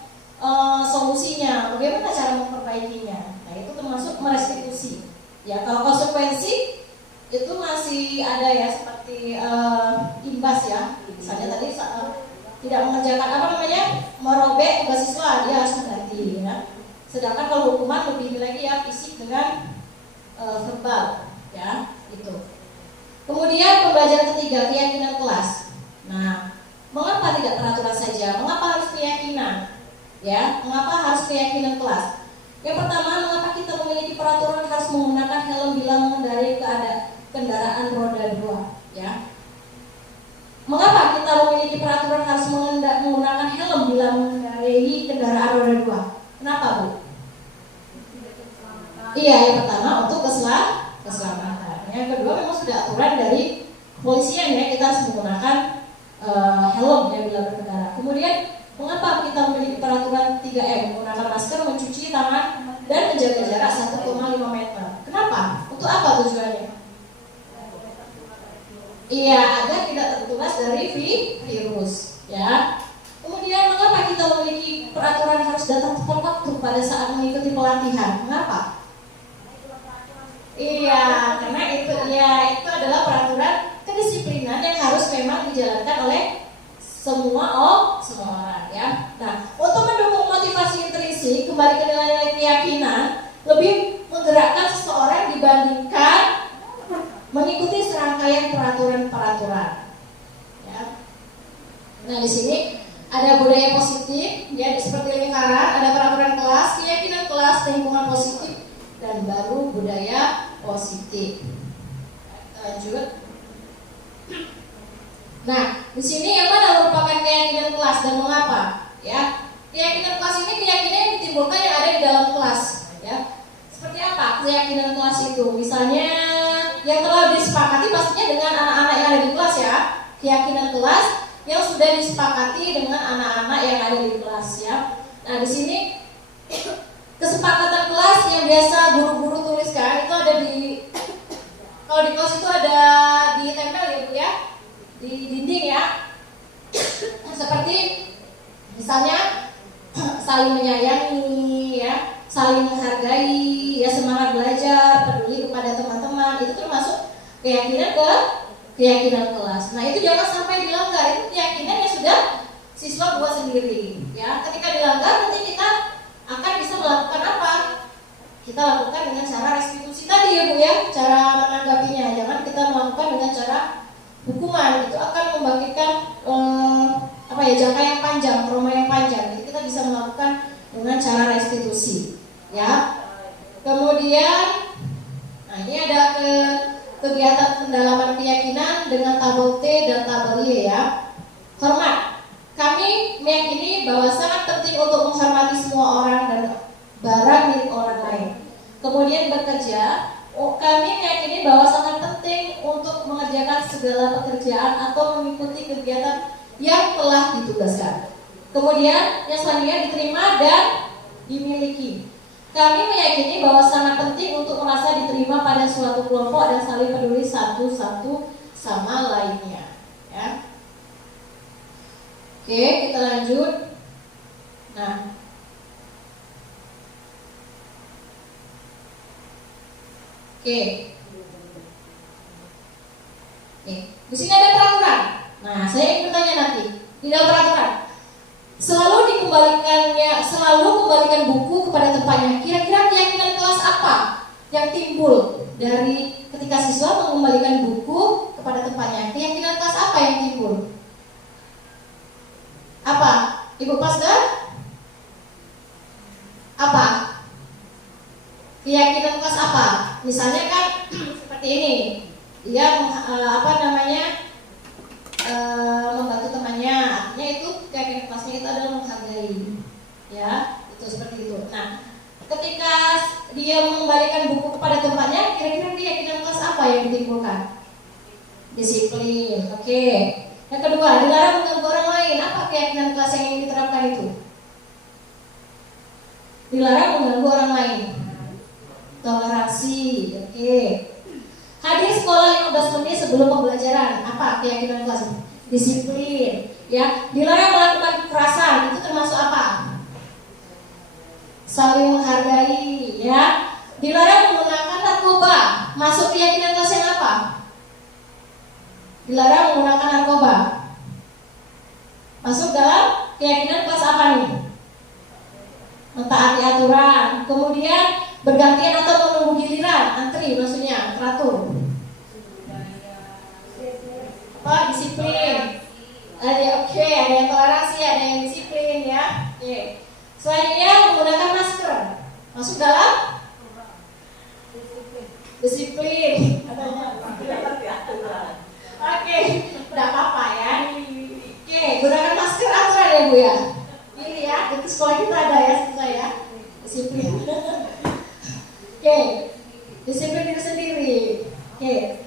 solusinya, bagaimana cara memperbaikinya. Nah, itu termasuk merestitusi. Ya, kalau konsekuensi itu masih ada ya seperti imbas ya. Misalnya tadi tidak mengerjakan merobek tugas siswa, dia harus mengganti ya. Sedangkan kalau hukuman lebih lagi ya fisik dengan verbal ya, itu. Kemudian pembelajaran ketiga, keyakinan kelas. Nah, mengapa tidak peraturan saja? Mengapa harus keyakinan? Ya, mengapa harus keyakinan kelas? Yang pertama, mengapa kita memiliki peraturan harus menggunakan helm bila mengendarai kendaraan roda 2? Ya. Mengapa kita memiliki peraturan harus menggunakan helm bila mengendarai kendaraan roda 2? Kenapa, Bu? Iya, yang pertama untuk keselamatan. Yang kedua, memang sudah aturan dari kepolisian ya, kita harus menggunakan helm ya bila berkendara. Kemudian mengapa kita memiliki peraturan 3M, menggunakan masker, mencuci tangan, dan menjaga jarak 1,5 meter. Kenapa? Untuk apa tujuannya? Iya, agar tidak tertular dari virus ya. Kemudian mengapa kita memiliki peraturan harus datang tepat waktu pada saat mengikuti pelatihan? Mengapa? Iya, karena itu adalah peraturan kedisiplinan yang harus memang dijalankan oleh semua orang ya. Nah, untuk mendukung motivasi intrinsik, kembali ke nilai-nilai keyakinan, lebih menggerakkan seseorang dibandingkan mengikuti serangkaian peraturan-peraturan. Ya. Nah, di sini ada budaya positif, ya seperti lingkaran, ada peraturan kelas, keyakinan kelas, lingkungan positif, dan baru budaya positif. Lanjut. Nah, di sini yang mana merupakan keyakinan kelas dan mengapa? Ya, keyakinan kelas ini keyakinan yang ditimbulkan yang ada di dalam kelas. Ya, seperti apa keyakinan kelas itu? Misalnya yang telah disepakati pastinya dengan anak-anak yang ada di kelas ya. Keyakinan kelas yang sudah disepakati dengan anak-anak yang ada di kelas ya. Nah, di sini kesepakatan kelas yang biasa guru-guru tuliskan itu ada kalau di kelas itu ada ditempel ya Bu ya, di dinding ya. Seperti misalnya saling menyayangi ya, saling menghargai ya, semangat belajar, peduli kepada teman-teman, itu termasuk keyakinan kelas. Nah, itu jangan sampai dilanggar. Itu keyakinan yang sudah siswa buat sendiri ya. Ketika dilanggar nanti kita akan bisa melakukan apa? Kita lakukan dengan cara restitusi tadi ya Bu ya, cara menanggapinya. Jangan kita melakukan dengan cara hukuman, itu akan membangkitkan jangka yang panjang, trauma yang panjang. Jadi kita bisa melakukan dengan cara restitusi ya. Kemudian nah ini ada kegiatan pendalaman keyakinan bersamaan dengan tabel T dan tabel Y ya. Hormat. Kami meyakini bahwa sangat penting untuk menghormati semua orang dan barang milik orang lain. Kemudian bekerja, kami meyakini bahwa sangat penting untuk mengerjakan segala pekerjaan atau mengikuti kegiatan yang telah ditugaskan. Kemudian yang selanjutnya diterima dan dimiliki. Kami meyakini bahwa sangat penting untuk merasa diterima pada suatu kelompok dan saling peduli satu sama lainnya. Ya. Oke, kita lanjut. Nah, oke. Di sini ada peraturan. Nah, saya ingin bertanya nanti di dalam peraturan. Selalu kembalikan buku kepada tempatnya. Kira-kira keyakinan kelas apa yang timbul dari ketika siswa mengembalikan buku kepada tempatnya? Keyakinan kelas apa yang timbul? Apa? Ibu Pasda? Apa? Keyakinan kelas apa? Misalnya kan seperti ini. Dia membantu temannya, artinya itu keyakinan kelasnya itu adalah menghargai, ya, itu seperti itu. Nah, ketika dia mengembalikan buku kepada tempatnya, kira-kira keyakinan kelas apa yang ditimbulkan? Disiplin, oke. Yang kedua, dilarang mengganggu orang lain. Apa keyakinan kelas yang ingin diterapkan itu? Dilarang mengganggu orang lain. Toleransi, oke. Hadir sekolah 15 menit sebelum pembelajaran. Apa keyakinan kelas? Disiplin, ya. Dilarang melakukan kekerasan. Itu termasuk apa? Saling menghargai, ya. Dilarang menggunakan narkoba. Masuk keyakinan kelas yang apa? Dilarang menggunakan narkoba. Masuk dalam keyakinan kelas apa nih? Mentaati aturan. Kemudian bergantian atau menunggu giliran, antri maksudnya, teratur. Apa? Disiplin. Ada ada yang toleransi, ada yang disiplin, ya. Oke. Selanjutnya menggunakan masker. Masuk dalam disiplin. Oke, tidak apa-apa ya. Oke, gunakan masker aturan ya Bu ya. Ini ya, itu sekolah kita ada ya, saya. Disiplin. Oke, disiplin diri sendiri. Oke,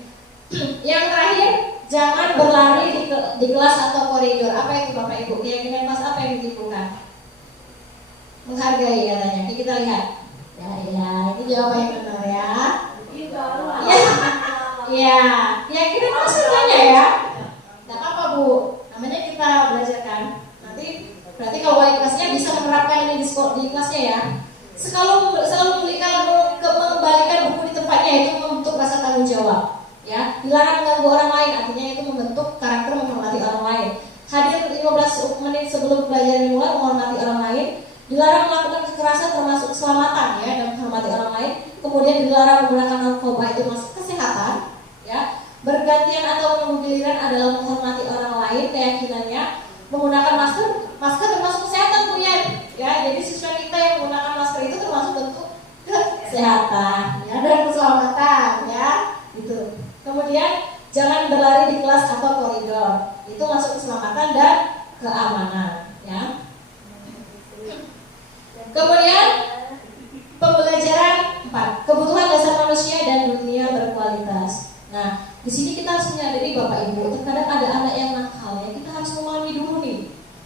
yang terakhir, jangan berlari di kelas atau koridor. Apa itu Bapak Ibu? Keyakinan kelas apa yang ditimbulkan? Menghargai katanya. Oke, kita lihat. Ya, ini jawaban yang benar ya. Iya, keyakinan kelas semuanya ya. Tidak apa-apa Bu, namanya kita belajar kan. Nanti berarti kalau wali kelasnya bisa menerapkan ini di kelasnya ya. Selalu mengembalikan buku di tempatnya, itu membentuk rasa tanggung jawab. Ya, dilarang mengganggu orang lain, artinya itu membentuk karakter menghormati orang lain. Hadir 15 menit sebelum pelajaran dimulai, menghormati orang lain. Dilarang melakukan kekerasan termasuk keselamatan ya, dan menghormati orang lain. Kemudian dilarang menggunakan narkoba, itu masuk kesehatan. Ya, bergantian atau menunggu giliran adalah menghormati orang lain, keyakinannya. Menggunakan masker termasuk kesehatan Bu ya. Jadi siswa kita yang menggunakan masker itu termasuk bentuk kesehatan ya, dan keselamatan ya, gitu. Kemudian jangan berlari di kelas atau koridor, itu masuk keselamatan dan keamanan ya. Kemudian pembelajaran 4, kebutuhan dasar manusia dan dunia berkualitas. Nah, di sini kita harus menyadari Bapak Ibu, terkadang ada anak yang nakal ya, kita harus memahami dulu nih.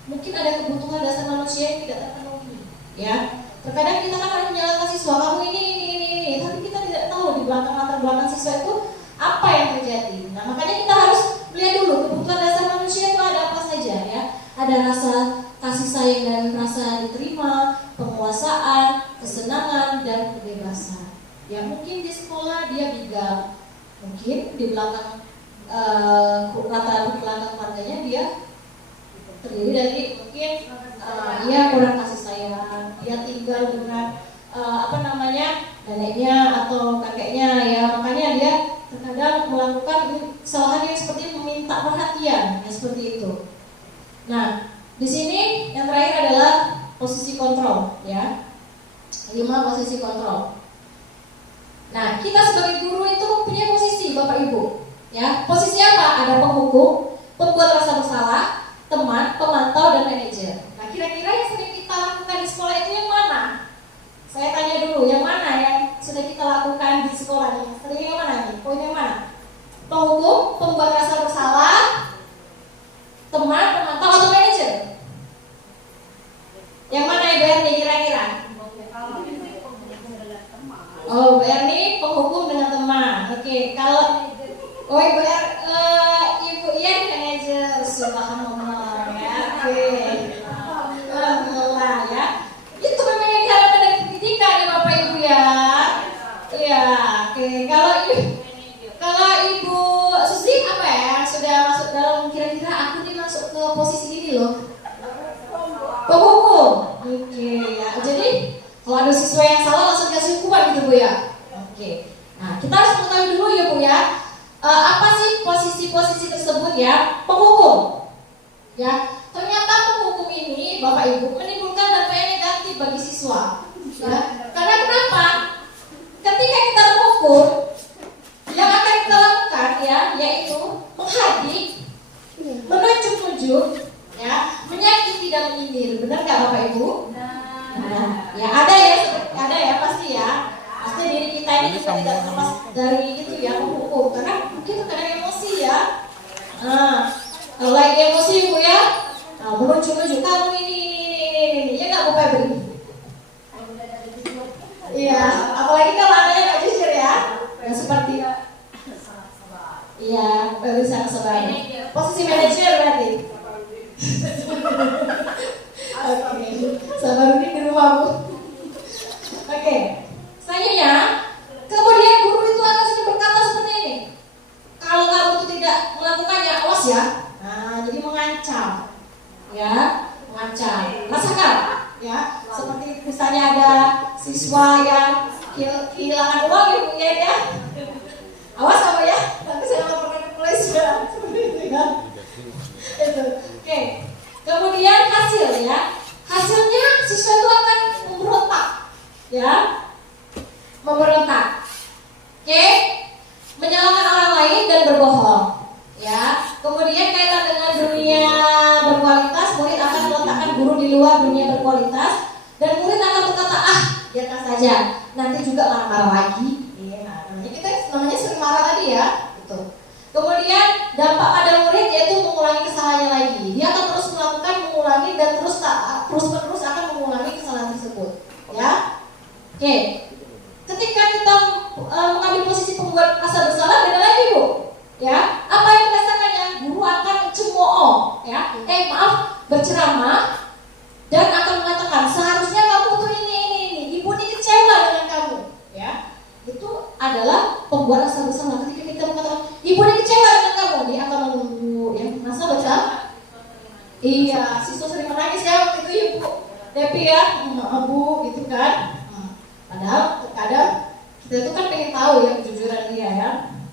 Mungkin ada kebutuhan dasar manusia yang tidak terpenuhi ya. Terkadang kita kan hanya menyalahkan siswa, kamu ini, tapi kita tidak tahu di latar belakang siswa itu apa yang terjadi. Nah, makanya kita harus melihat dulu kebutuhan dasar manusia itu ada apa saja ya. Ada rasa kasih sayang dan rasa diterima, penguasaan, kesenangan dan kebebasan. Ya mungkin di sekolah dia bigal, mungkin di belakang latar belakang keluarganya dia terdiri dari mungkin dia kurang kasih sayang, dia tinggal dengan neneknya atau kakeknya ya, makanya dia terkadang melakukan kesalahan yang seperti meminta perhatian ya, seperti itu. Nah, di sini yang terakhir adalah posisi kontrol ya. 5 posisi kontrol. Nah, kita sebagai guru itu punya posisi Bapak Ibu. Ya, posisi apa? Ada penghukum, pembuat rasa bersalah, teman, pemantau, dan manajer. Nah, kira-kira yang sering kita lakukan di sekolah itu yang mana? Saya tanya dulu, yang mana yang sudah kita lakukan di sekolah ini? Sering yang mana nih? Poin yang mana? Penghukum, pembuat rasa bersalah, teman, pemantau, atau manajer? Yang mana Ibu Erni kira-kira? Oh, Ibu Erni penghukum dengan teman. Oke, kalau Ibu Ian manajer, subhanallah ya. Oke, alhamdulillah ya. Itu memang yang diharapkan dari pendidikan ya Bapak Ibu ya. Iya, oke. Kalau Ibu Susi apa ya? Sudah masuk dalam kira-kira aku nih masuk ke posisi ini loh. Penghukum. Oke ya. Jadi kalau ada siswa yang salah langsung kasih hukuman gitu Bu ya. Oke. Nah, kita harus mengetahui dulu ya Bu ya. Apa sih posisi-posisi tersebut ya? Penghukum. Ya, ternyata penghukum ini Bapak Ibu menimbulkan dampak yang negatif bagi siswa. Ya. Karena kenapa? Ketika kita menghukum, yang akan kita lakukan ya, yaitu menghadik, menunjuk-nunjuk, ya, menyakiti dan menyindir. Benar nggak Bapak Ibu? Nah, ya ada ya pasti ya. Pasti diri kita ini juga tidak terlepas dari itu ya, penghukum. Karena mungkin terkadang emosi ya. Nah, kalau lagi emosi Bu ya, nah, menunjuk-nunjuk kamu ini, ya nggak Bu Febri? Iya, apalagi kalau adanya nggak jujur ya. Yang seperti iya, Febri sangat sabar. Posisi manajer berarti. Oke, sabar ini di rumah Bu. Oke. Selanjutnya, kemudian guru itu akan sering berkata seperti ini. Kalau kamu itu tidak melakukannya, awas ya. Nah, jadi mengancam, ya, mengancam. Rasakan, ya. Seperti misalnya ada siswa yang kehilangan uang ya. Awas sama ya. Nanti saya laporkan ke polisi ya. Seperti itu ya. Itu. Oke. Kemudian hasil ya. Hasilnya siswa itu akan memberontak, ya. Memberontak, oke, menyalahkan orang lain dan berbohong, ya. Kemudian kaitan dengan dunia berkualitas, murid akan meletakkan guru di luar dunia berkualitas, dan murid akan berkata biarkan saja, nanti juga marah-marah lagi. Ya, namanya sering marah tadi ya. Gitu. Kemudian dampak pada murid yaitu mengulangi kesalahannya lagi. Dia akan terus melakukan, mengulangi dan terus akan mengulangi kesalahan tersebut, ya. Oke. Ketika kita mengambil posisi pembuat rasa bersalah, beda lagi Bu. Ya, apa yang dirasakannya? Guru akan mencemooh, ya. Berceramah dan akan mengatakan seharusnya kamu tuh ini. Ibu ini kecewa dengan kamu, ya. Itu adalah pembuat rasa bersalah. Ketika kita mengatakan ibu ini kecewa dengan kamu, dia akan menunggu, ya. Masa baca? Iya, siswa sering menangis ya waktu itu Ibu Depi ya, Bu, gitu kan. Padahal terkadang kita itu kan pengen tahu ya kejujuran dia ya.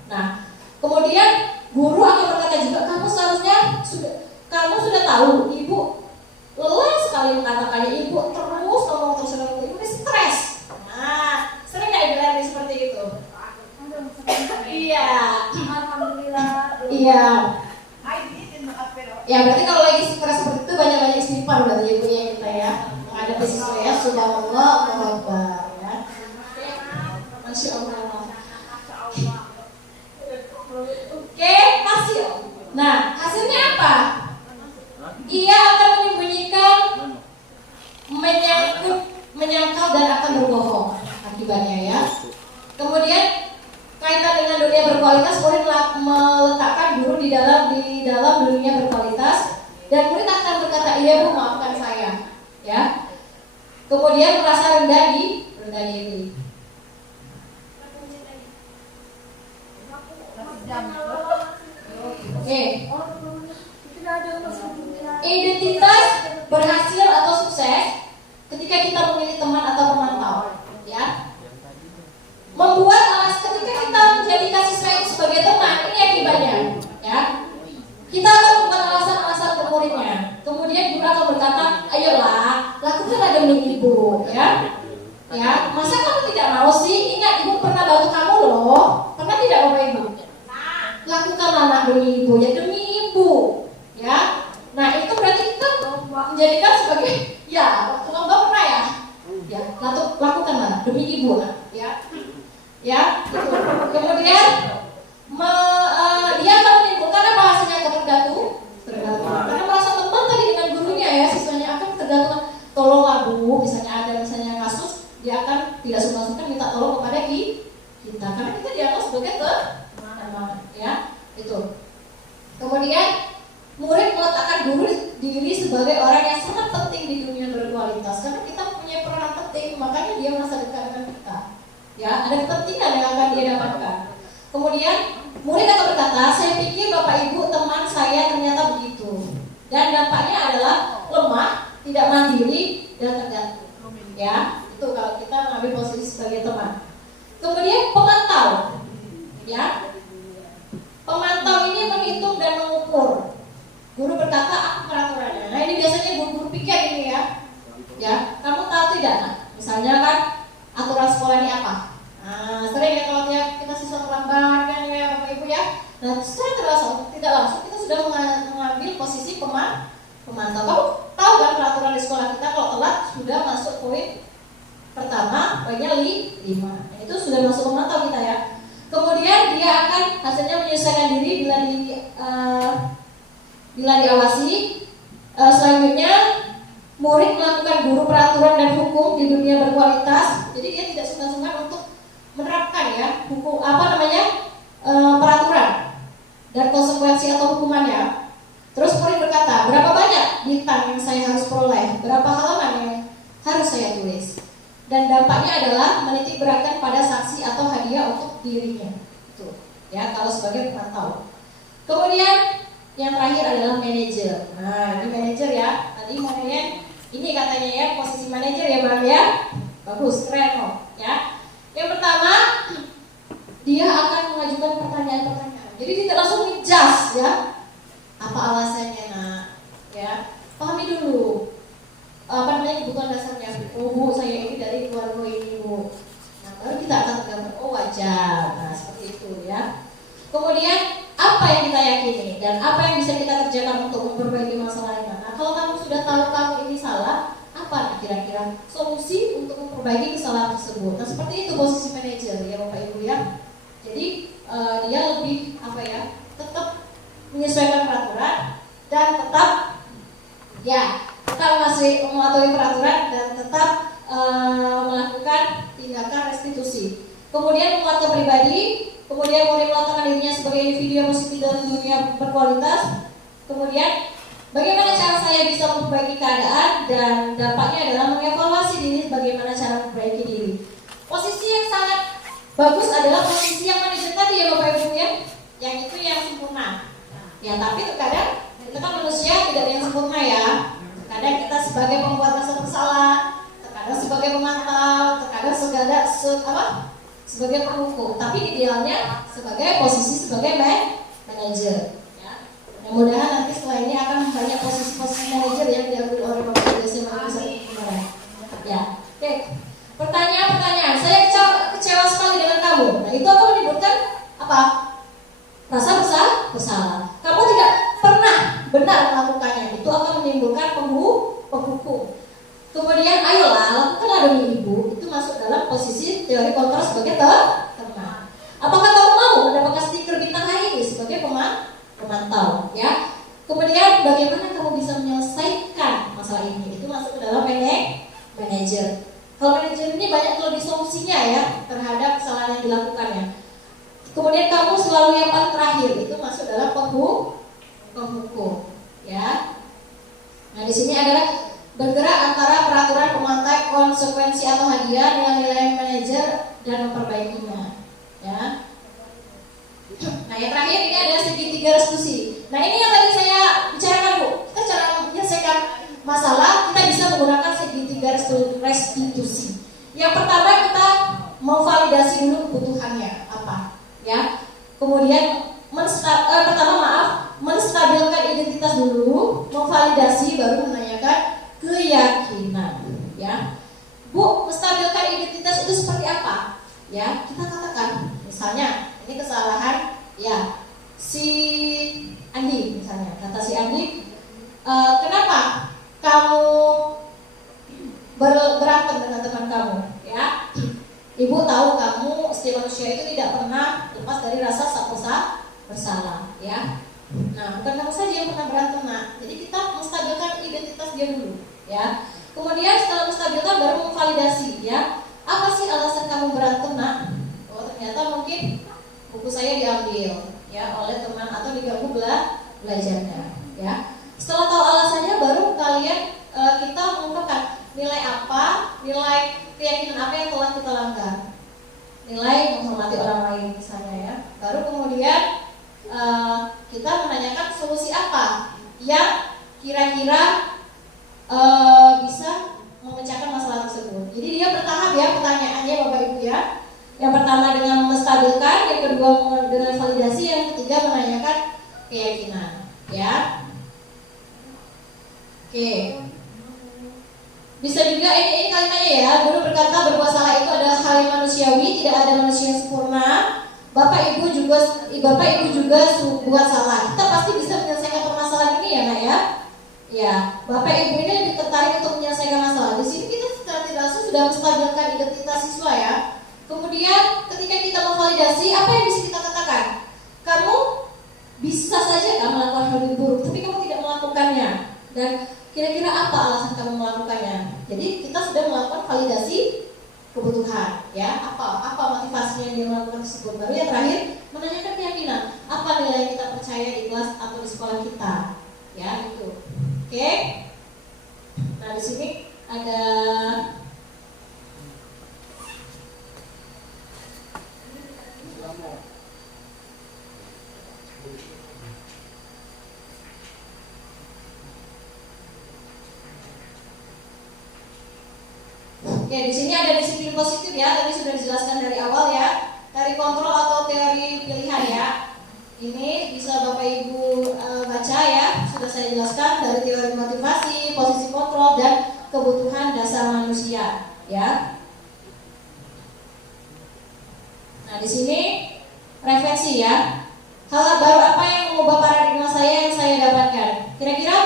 Nah, kemudian guru akan berkata juga kamu sudah tahu ibu lelah sekali mengatakannya, ibu terus ngomong ibu ini stres. Nah, sering nggak Ibu seperti itu? Iya. Alhamdulillah. Iya. Ya berarti kalau lagi stres seperti itu banyak-banyak istighfar berarti ibunya kita ya. Menghadapi siswa ya, subhanallah, Allahu Akbar. Masya Allah. Oke, hasil. Nah, hasilnya apa? Ia akan menyembunyikan, menyangkal dan akan berbohong akibatnya ya. Kemudian kaitan dengan dunia berkualitas, murid meletakkan guru di dalam dunia berkualitas dan murid akan berkata iya Bu, maafkan saya, ya. Kemudian merasa rendah diri. Oke. Identitas berhasil atau sukses ketika kita memilih teman atau pemantau, ya. Membuat ketika kita menjadikan siswa itu sebagai teman, ini akibatnya, ya. Kita akan membuat alasan-alasan ke muridnya. Kemudian guru akan berkata, ayolah, lakukanlah demi ibu, ya. Ya, masa kamu tidak mau sih? Ingat, ibu pernah bantu kamu loh. Pernah tidak Bapak Ibu? Lakukan lakukan anak demi ibu, ya demi ibu, ya. Nah itu berarti kita menjadikan sebagai, ya lomba pernah ya, lakukanlah demi ibu, ya, itu. Kemudian dia akan menimbulkan apa hasilnya? Tergantung, karena merasa teman tadi dengan gurunya ya, siswanya akan tergantung. Tolonglah bu, misalnya ada kasus, dia akan tidak sungkan-sungkan minta tolong kepada kita, karena kita dianggap sebagai teman, ya, itu. Kemudian murid meletakkan guru diri sebagai orang yang sangat penting di dunia berkualitas, karena kita punya peran penting, makanya dia merasa dekat dengan kita, ya, ada kepentingan yang akan dia dapatkan. Kemudian murid akan berkata, saya pikir bapak ibu teman saya ternyata begitu, dan dampaknya adalah lemah, tidak mandiri dan tergantung, ya, itu kalau kita mengambil posisi sebagai teman. Kemudian pemantau, ya, pemantau ini menghitung dan mengukur. Guru berkata, aku peraturannya. Nah ini biasanya guru-guru pikir ini ya, kamu tahu tidak? Nah, misalnya kan aturan sekolah ini apa? Nah, sering ya kalau kita siswa terlambat kan ya bapak ibu ya. Nah secara tidak langsung kita sudah mengambil posisi pemantau. Kamu tahu kan peraturan di sekolah kita kalau telat sudah masuk poin pertama, poinnya 5. Nah, itu sudah masuk pemantau kita ya. Kemudian dia akan hasilnya menyesuaikan diri bila diawasi. Selanjutnya murid melakukan guru peraturan dan hukum di dunia berkualitas. Jadi dia tidak sungkan-sungkan untuk menerapkan ya hukum peraturan dan konsekuensi atau hukumannya. Terus murid berkata, berapa banyak bintang yang saya harus peroleh, berapa halaman yang harus saya tulis, dan dampaknya adalah menitik beratkan pada saksi atau hadiah untuk dirinya. Itu ya kalau sebagai pemantau. Kemudian yang terakhir adalah manajer. Nah ini manajer ya, tadi ngomongin ini katanya ya posisi manajer ya bang ya, bagus keren kok ya. Yang pertama dia akan mengajukan pertanyaan-pertanyaan. Jadi tidak langsung ngejudge ya. Apa alasannya nak? Ya, pahami dulu. Kebutuhan dasarnya. Oh bu, saya ini dari keluarga ini bu. Nah baru kita akan tergambar. Oh wajar. Nah seperti itu ya. Kemudian apa yang kita yakini dan apa yang bisa kita kerjakan untuk memperbaiki masalahnya. Nah kalau kamu sudah tahu kamu ini salah, apa kira-kira solusi untuk memperbaiki kesalahan tersebut. Nah seperti itu posisi manajer ya bapak ibu ya. Jadi dia lebih tetap menyesuaikan peraturan dan tetap masih mematuhi peraturan dan tetap melakukan tindakan restitusi. Kemudian menguatkan pribadi, kemudian mulai meletakkan dirinya sebagai individu yang positif dalam dunia berkualitas. Kemudian bagaimana cara saya bisa memperbaiki keadaan, dan dampaknya adalah mengevaluasi diri bagaimana cara memperbaiki diri. Posisi yang sangat bagus adalah posisi yang manajer tadi ya bapak ibu ya, yang itu yang sempurna. Ya tapi terkadang kita kan manusia tidak ada yang sempurna ya. Terkadang kita sebagai pembuat rasa bersalah, terkadang sebagai pemantau, terkadang sebagai penghukum. Tapi idealnya sebagai posisi sebagai manajer. Ya. Mudah-mudahan nanti setelah ini akan banyak posisi-posisi manajer yang diambil oleh bapak ibu kemarin. Ya, oke. Pertanyaan-pertanyaan. Saya kecewa sekali dengan kamu. Nah itu akan menimbulkan apa? Rasa bersalah. Kamu tidak pernah benar melakukannya, itu akan menimbulkan penghukum. Kemudian ayolah lakukanlah demi ibu, itu masuk dalam posisi teori kontrol sebagai teman. Apakah kamu mau mendapatkan stiker bintang hari ini sebagai pemantau ya? Kemudian bagaimana kamu bisa menyelesaikan masalah ini, itu masuk ke dalam manajer. Kalau manajer ini banyak lebih solusinya ya terhadap kesalahan yang dilakukannya. Kemudian kamu selalu yang paling terakhir, itu masuk dalam penghukum, ya. Nah di sini adalah bergerak antara peraturan, pemantau, konsekuensi atau hadiah, nilai-nilai manajer dan memperbaikinya, ya. Nah yang terakhir ini adalah segitiga restitusi. Nah ini yang tadi saya bicarakan bu, kita cara menyelesaikan masalah kita bisa menggunakan segitiga restitusi. Yang pertama kita memvalidasi dulu kebutuhannya apa. Ya, kemudian menstabilkan identitas dulu, memvalidasi, baru menanyakan keyakinan. Ya, bu, menstabilkan identitas itu seperti apa? Ya, kita katakan, misalnya ini kesalahan, ya, si Andi misalnya, kata si Andi, kenapa kamu berantem dengan teman kamu? Ya, ibu tahu kamu setiap manusia itu tidak pernah lepas dari rasa bersalah, ya. Nah, bukan kamu saja yang pernah berantem, nak. Jadi kita menstabilkan identitas dia dulu, ya. Kemudian setelah menstabilkan baru memvalidasi, ya. Apa sih alasan kamu berantem, nak? Oh, ternyata mungkin buku saya diambil, ya, oleh teman atau diganggu belajarnya, ya. Setelah tahu alasannya, baru kalian kita mengungkapkan nilai apa, nilai keyakinan apa yang telah kita langgar, nilai menghormati orang lain misalnya, ya. Baru kemudian kita menanyakan solusi apa yang kira-kira bisa memecahkan masalah tersebut. Jadi dia bertahap, ya, pertanyaannya Bapak Ibu, ya. Yang pertama dengan menstabilkan, yang kedua dengan validasi, yang ketiga menanyakan keyakinan, ya. Oke. Bisa juga ini kalimatnya, ya. Guru berkata berbuat salah itu adalah hal yang manusiawi, tidak ada manusia yang sempurna. Bapak Ibu juga buat salah. Kita pasti bisa menyelesaikan permasalahan ini, ya, Nak, ya. Ya, Bapak Ibu ini lebih tertarik untuk menyelesaikan masalah. Di sini kita secara tidak langsung sudah menstabilkan identitas siswa, ya. Kemudian ketika kita memvalidasi, apa yang bisa kita katakan? Kamu bisa saja kan melakukan hal yang buruk, tapi kamu tidak melakukannya. Dan kira-kira apa alasan kamu melakukannya? Jadi kita sudah melakukan validasi kebutuhan, ya. Apa motivasinya dia melakukan tersebut. Baru yang terakhir menanyakan keyakinan. Apa nilai yang kita percaya di kelas atau di sekolah kita, ya, itu. Oke. Nah, di sini ada ya, di sini ada disiplin positif, ya. Tadi sudah dijelaskan dari awal, ya. Dari kontrol atau teori pilihan, ya. Ini bisa Bapak Ibu baca, ya. Sudah saya jelaskan dari teori motivasi, posisi kontrol, dan kebutuhan dasar manusia, ya. Nah, di sini refleksi, ya. Hal baru apa yang mengubah paradigma saya yang saya dapatkan? Kira-kira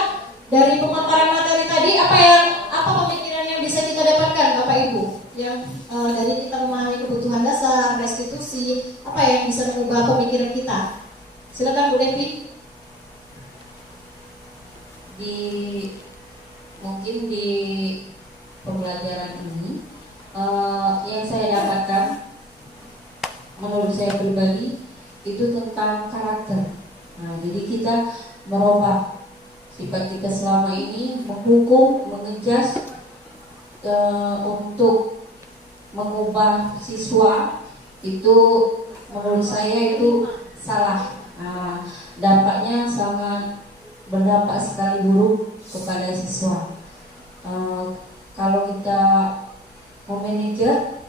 dari pemaparan materi tadi apa pemikiran yang bisa kita dapatkan, Bapak Ibu? Yang dari kita memahami kebutuhan dasar, restitusi, apa yang bisa mengubah pemikiran kita? Silakan Bu Devi. Mungkin di pembelajaran ini yang saya dapatkan, menurut saya pribadi, itu tentang karakter. Nah, jadi kita merubah sifat kita selama ini menghukum, mengejas untuk mengubah siswa, itu menurut saya itu salah. Nah, dampaknya sangat berdampak sekali buruk kepada siswa. Kalau kita memanajer,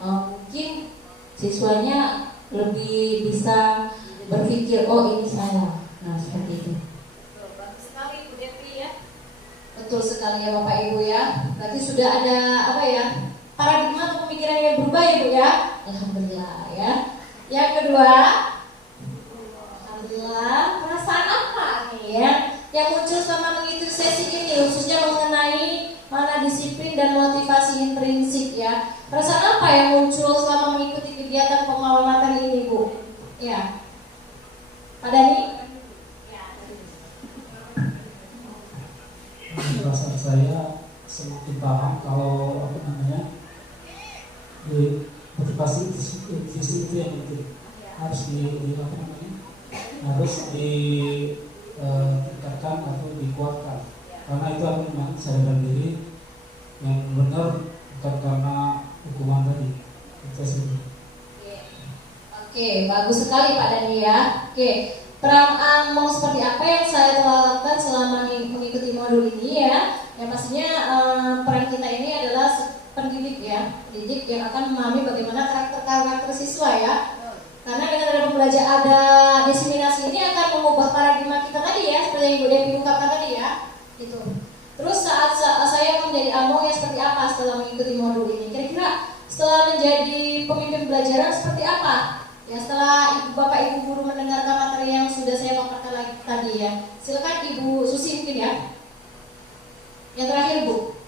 mungkin siswanya lebih bisa berpikir, oh ini salah. Nah, seperti itu. Bagus sekali Bu Devi, ya. Betul sekali, ya Bapak Ibu, ya. Berarti sudah ada paradigma atau pemikiran yang berubah, ya Bu, ya. Alhamdulillah, ya. Yang kedua, alhamdulillah, perasaan apa nih, ya yang muncul selama mengikuti sesi ini, khususnya mengenai mana disiplin dan motivasi intrinsik, ya. Perasaan apa yang muncul selama mengikuti kegiatan pemahaman materi ini, Bu? Ya, Pak Dani? Perasaan saya semakin paham kalau motivasi visi itu yang penting, harus harus ditingkatkan atau dikuatkan, karena itu akan memang kesadaran diri yang benar, bukan karena hukuman tadi. Itu sih. Oke, bagus sekali Pak Dani, ya. Oke, peran mau seperti apa yang saya telah lakukan selama mengikuti modul ini, ya. Yang pastinya peran kita ini adalah pendidik, ya, pendidik yang akan memahami bagaimana karakter siswa, ya. Karena dengan ada pembelajaran, ada diseminasi ini akan mengubah paradigma kita tadi, ya, seperti yang Bu Devi ungkapkan tadi, ya. Gitu. Terus saat saya menjadi among yang seperti apa setelah mengikuti modul ini? Kira-kira setelah menjadi pemimpin pelajaran seperti apa Ya, setelah Bapak Ibu guru mendengarkan materi yang sudah saya paparkan lagi tadi ya, silakan Ibu Susi mungkin ya. Yang terakhir Bu.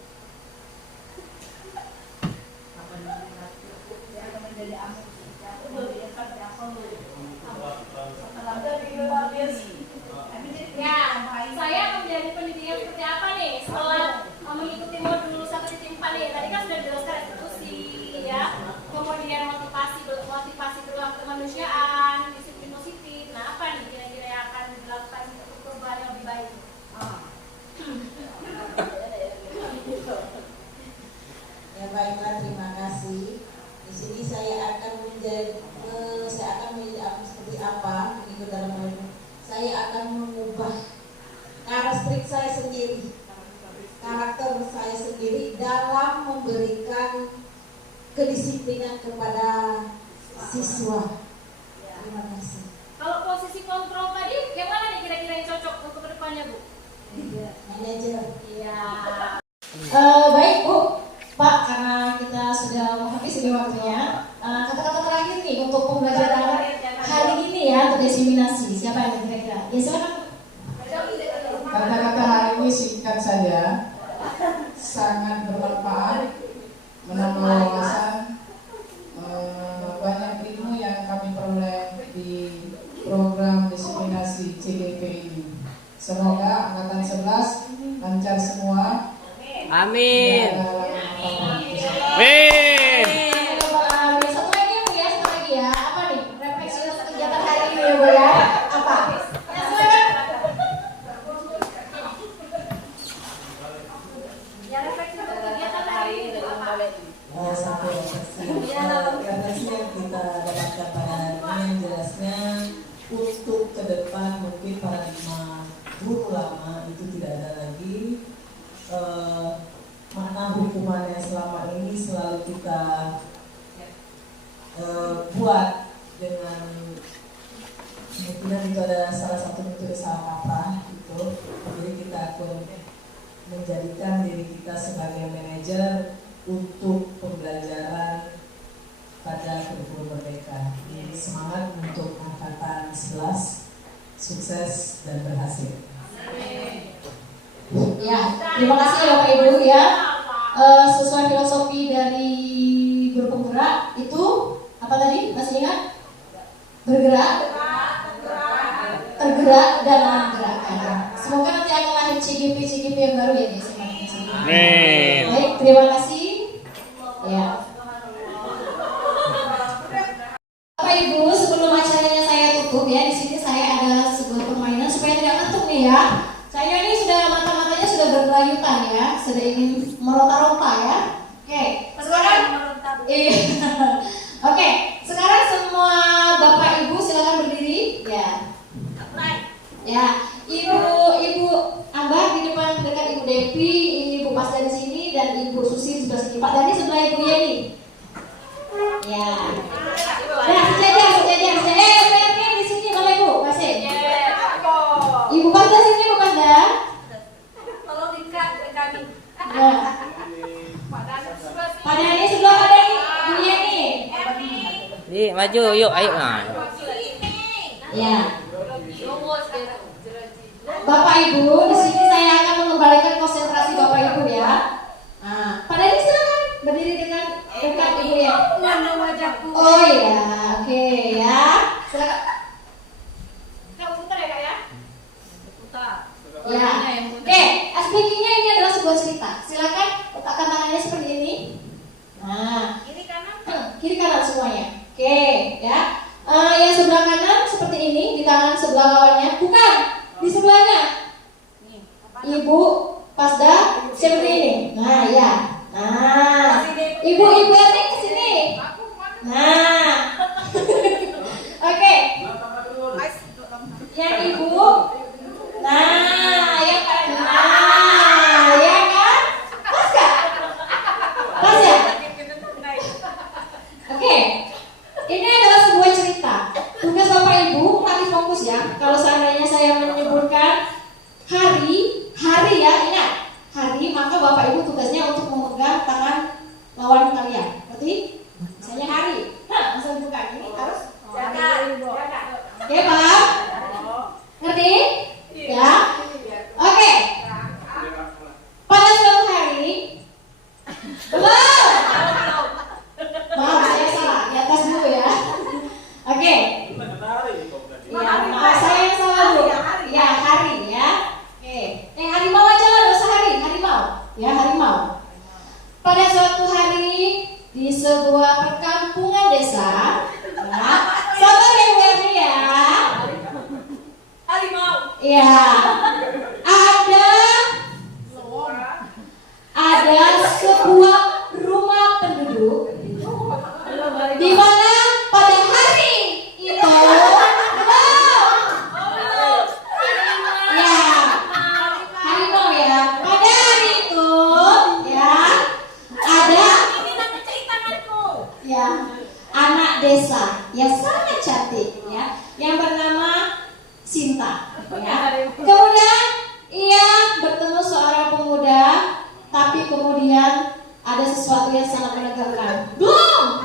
Ya, saya menjadi pendidikan seperti apa nih setelah mengikuti modul 1.4 nih. Tadi kan sudah dijelaskan restitusi ya, kemudian motivasi perilaku kemanusiaan, disiplin positif. Nah, apa nih kira-kira yang akan dilakukan untuk perubahan yang lebih baik? Ya baiklah, terima kasih. Di sini saya akan menjadi seperti apa mengikut dalam modul. Saya akan mengubah karakter saya sendiri dalam memberikan kedisiplinan kepada siswa. Terima kasih. Kalau posisi kontrol tadi, yang mana nih kira-kira yang cocok untuk kedepannya Bu? Manajer. Iya. Baik Bu, Pak, karena kita sudah habis ini waktunya, kata-kata terakhir nih untuk pembelajaran hari ini ya, untuk diseminasi. Siapa yang kira-kira? Ya silakan. Kata-kata hari ini singkat saja, sangat bermanfaat, menambah wawasan, banyak ilmu yang kami peroleh di program diseminasi CGP ini. Semoga angkatan 11 lancar semua. Amin. Satu lagi Bu ya, satu lagi ya. Apa nih? Refleksi untuk kegiatan hari ini ya Bu ya. Apa? Ya silakan. Ya, refleksi untuk kegiatan hari ini itu apa? Satu refleksi yang kita dapatkan pada hari ini jelasnya untuk ke depan mungkin paradigma guru lama itu tidak ada lagi. Makna hukuman yang selama ini selalu kita buat dengan kemungkinan itu adalah salah satu bentuk salah kaprah gitu. Jadi kita akan menjadikan diri kita sebagai manajer untuk pembelajaran pada kurikulum merdeka. Semangat untuk angkatan 11 sukses dan berhasil. Ya, terima kasih ya Bapak Ibu ya. Sesuai filosofi dari guru penggerak itu apa tadi? Masih ingat? Bergerak, tergerak dan menggerakkan. Semoga nanti akan lahir CGP yang baru ya di SMA. Baik, terima kasih. Ya. Bapak Ibu, sebelum acaranya saya tutup ya, di sini saya ada sebuah permainan supaya tidak ngantuk nih ya. Saya ini sudah mata-matanya sudah bergelayutan ya, sudah ingin meronta-ronta ya. Oke, sekarang Oke, sekarang semua Bapak Ibu silakan berdiri ya. Ya, Ibu Ambar di depan dekat Ibu Devi, Ibu Pasda di sini dan Ibu Susi di sebelah sini. Pak Dani sebelah Ibu Yeni. Ya. Nah, sejajar. Di sini Bapak Ibu, masih. Ibu Pasda sini, Ibu Pasda. Tolong dikat kami. Nah. Pak Dani sebelah Pak Dani, Bu Yeni. Maju, yuk, ayo. Nah. Ya. Bapak Ibu, di sini saya akan mengembalikan konsentrasi Bapak Ibu ya. Nah, Pak Dani silakan berdiri dengan dekat Ibu ya. Oh iya, oke ya. Silakan. Kamu putar ya Kak ya? Ya. Oke, speakingnya ini adalah sebuah cerita. Silakan letakkan tangannya seperti ini. Nah, kiri kanan semuanya. Oke, ya. Yang sebelah kanan seperti ini, di tangan sebelah kawannya. Bukan, di sebelahnya. Ibu Pasda seperti ini. Nah, ya. Nah, Ibu Eni ke sini. Nah. Oke. Yang Ibu. Nah, yang ya kan? Pas gak? Pas ya? Oke. Ini adalah sebuah cerita. Tugas Bapak Ibu nanti fokus ya. Kalau seandainya saya menyebutkan hari ya, ingat hari, maka Bapak Ibu tugasnya untuk memegang tangan lawan kalian. Berarti misalnya hari. Nah, langsung dibuka. Ini harus Oke, paham? Ngerti? Ya. Oke. Pada suatu hari, belum. Maaf, saya salah. Di atas dulu ya. Oke. Ya, maaf, saya yang salah dulu. Ya, hari ya. Oke. Harimau aja lah, dosa hari. Harimau. Ya, harimau. Pada suatu hari di sebuah perkampungan desa, ya, sabar ya, harimau. Ya, ada sebuah rumah penduduk di mana pada hari itu ya, harimau ya, pada hari itu ya ada ya anak desa yang sangat cantik ya, yang bernama Sinta ya. Kemudian ia bertemu seorang pemuda, tapi kemudian ada sesuatu yang sangat menegangkan. Belum.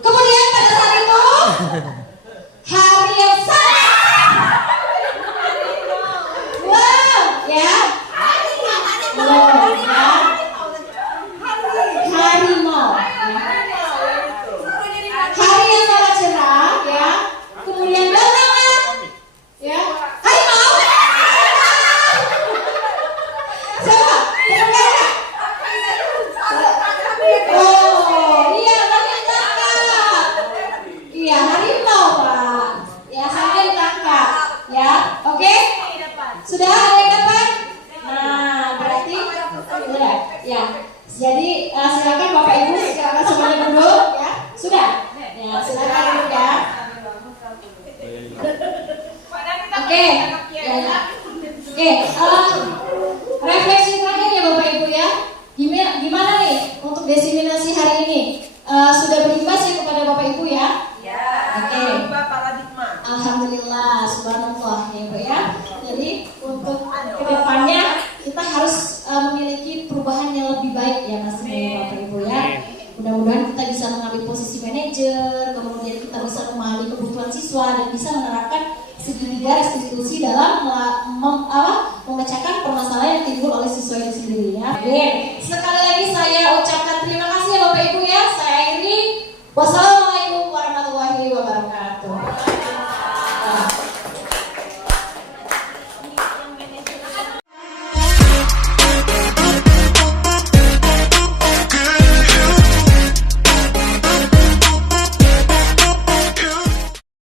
Kemudian pada saat itu hari yang sangat wow ya, belum ya, harimau ya. Hari yang sangat cerah ya. Kemudian datanglah ya harimau. Siapa? Oh iya, kami tangkap. Iya, harimau Pak. Ya, saya ditangkap. Ya, oke? Sudah ada yang dapat? Nah, berarti sudah. Ya, jadi silakan Bapak Ibu, silakan semuanya duduk. Ya, sudah. Ya, silakan duduk ya. Oke. Ya. Oke. Refleksi terakhir ya Bapak Ibu ya. Gimana nih untuk diseminasi hari ini? Sudah berimbas ya kepada Bapak Ibu ya? Ya. Oke. Paradigma. Alhamdulillah, subhanallah ya Bu ya. Jadi untuk kedepannya kita harus memiliki perubahan yang lebih baik ya pastinya Bapak Ibu ya. Mudah-mudahan kita bisa mengambil posisi manajer, kemudian kita bisa memahami kebutuhan siswa dan bisa menerapkan segitiga restitusi dalam memecahkan permasalahan yang timbul oleh siswa itu sendiri ya. Sekali lagi saya ucapkan terima kasih ya Bapak Ibu ya. Saya akhiri. Wassalamualaikum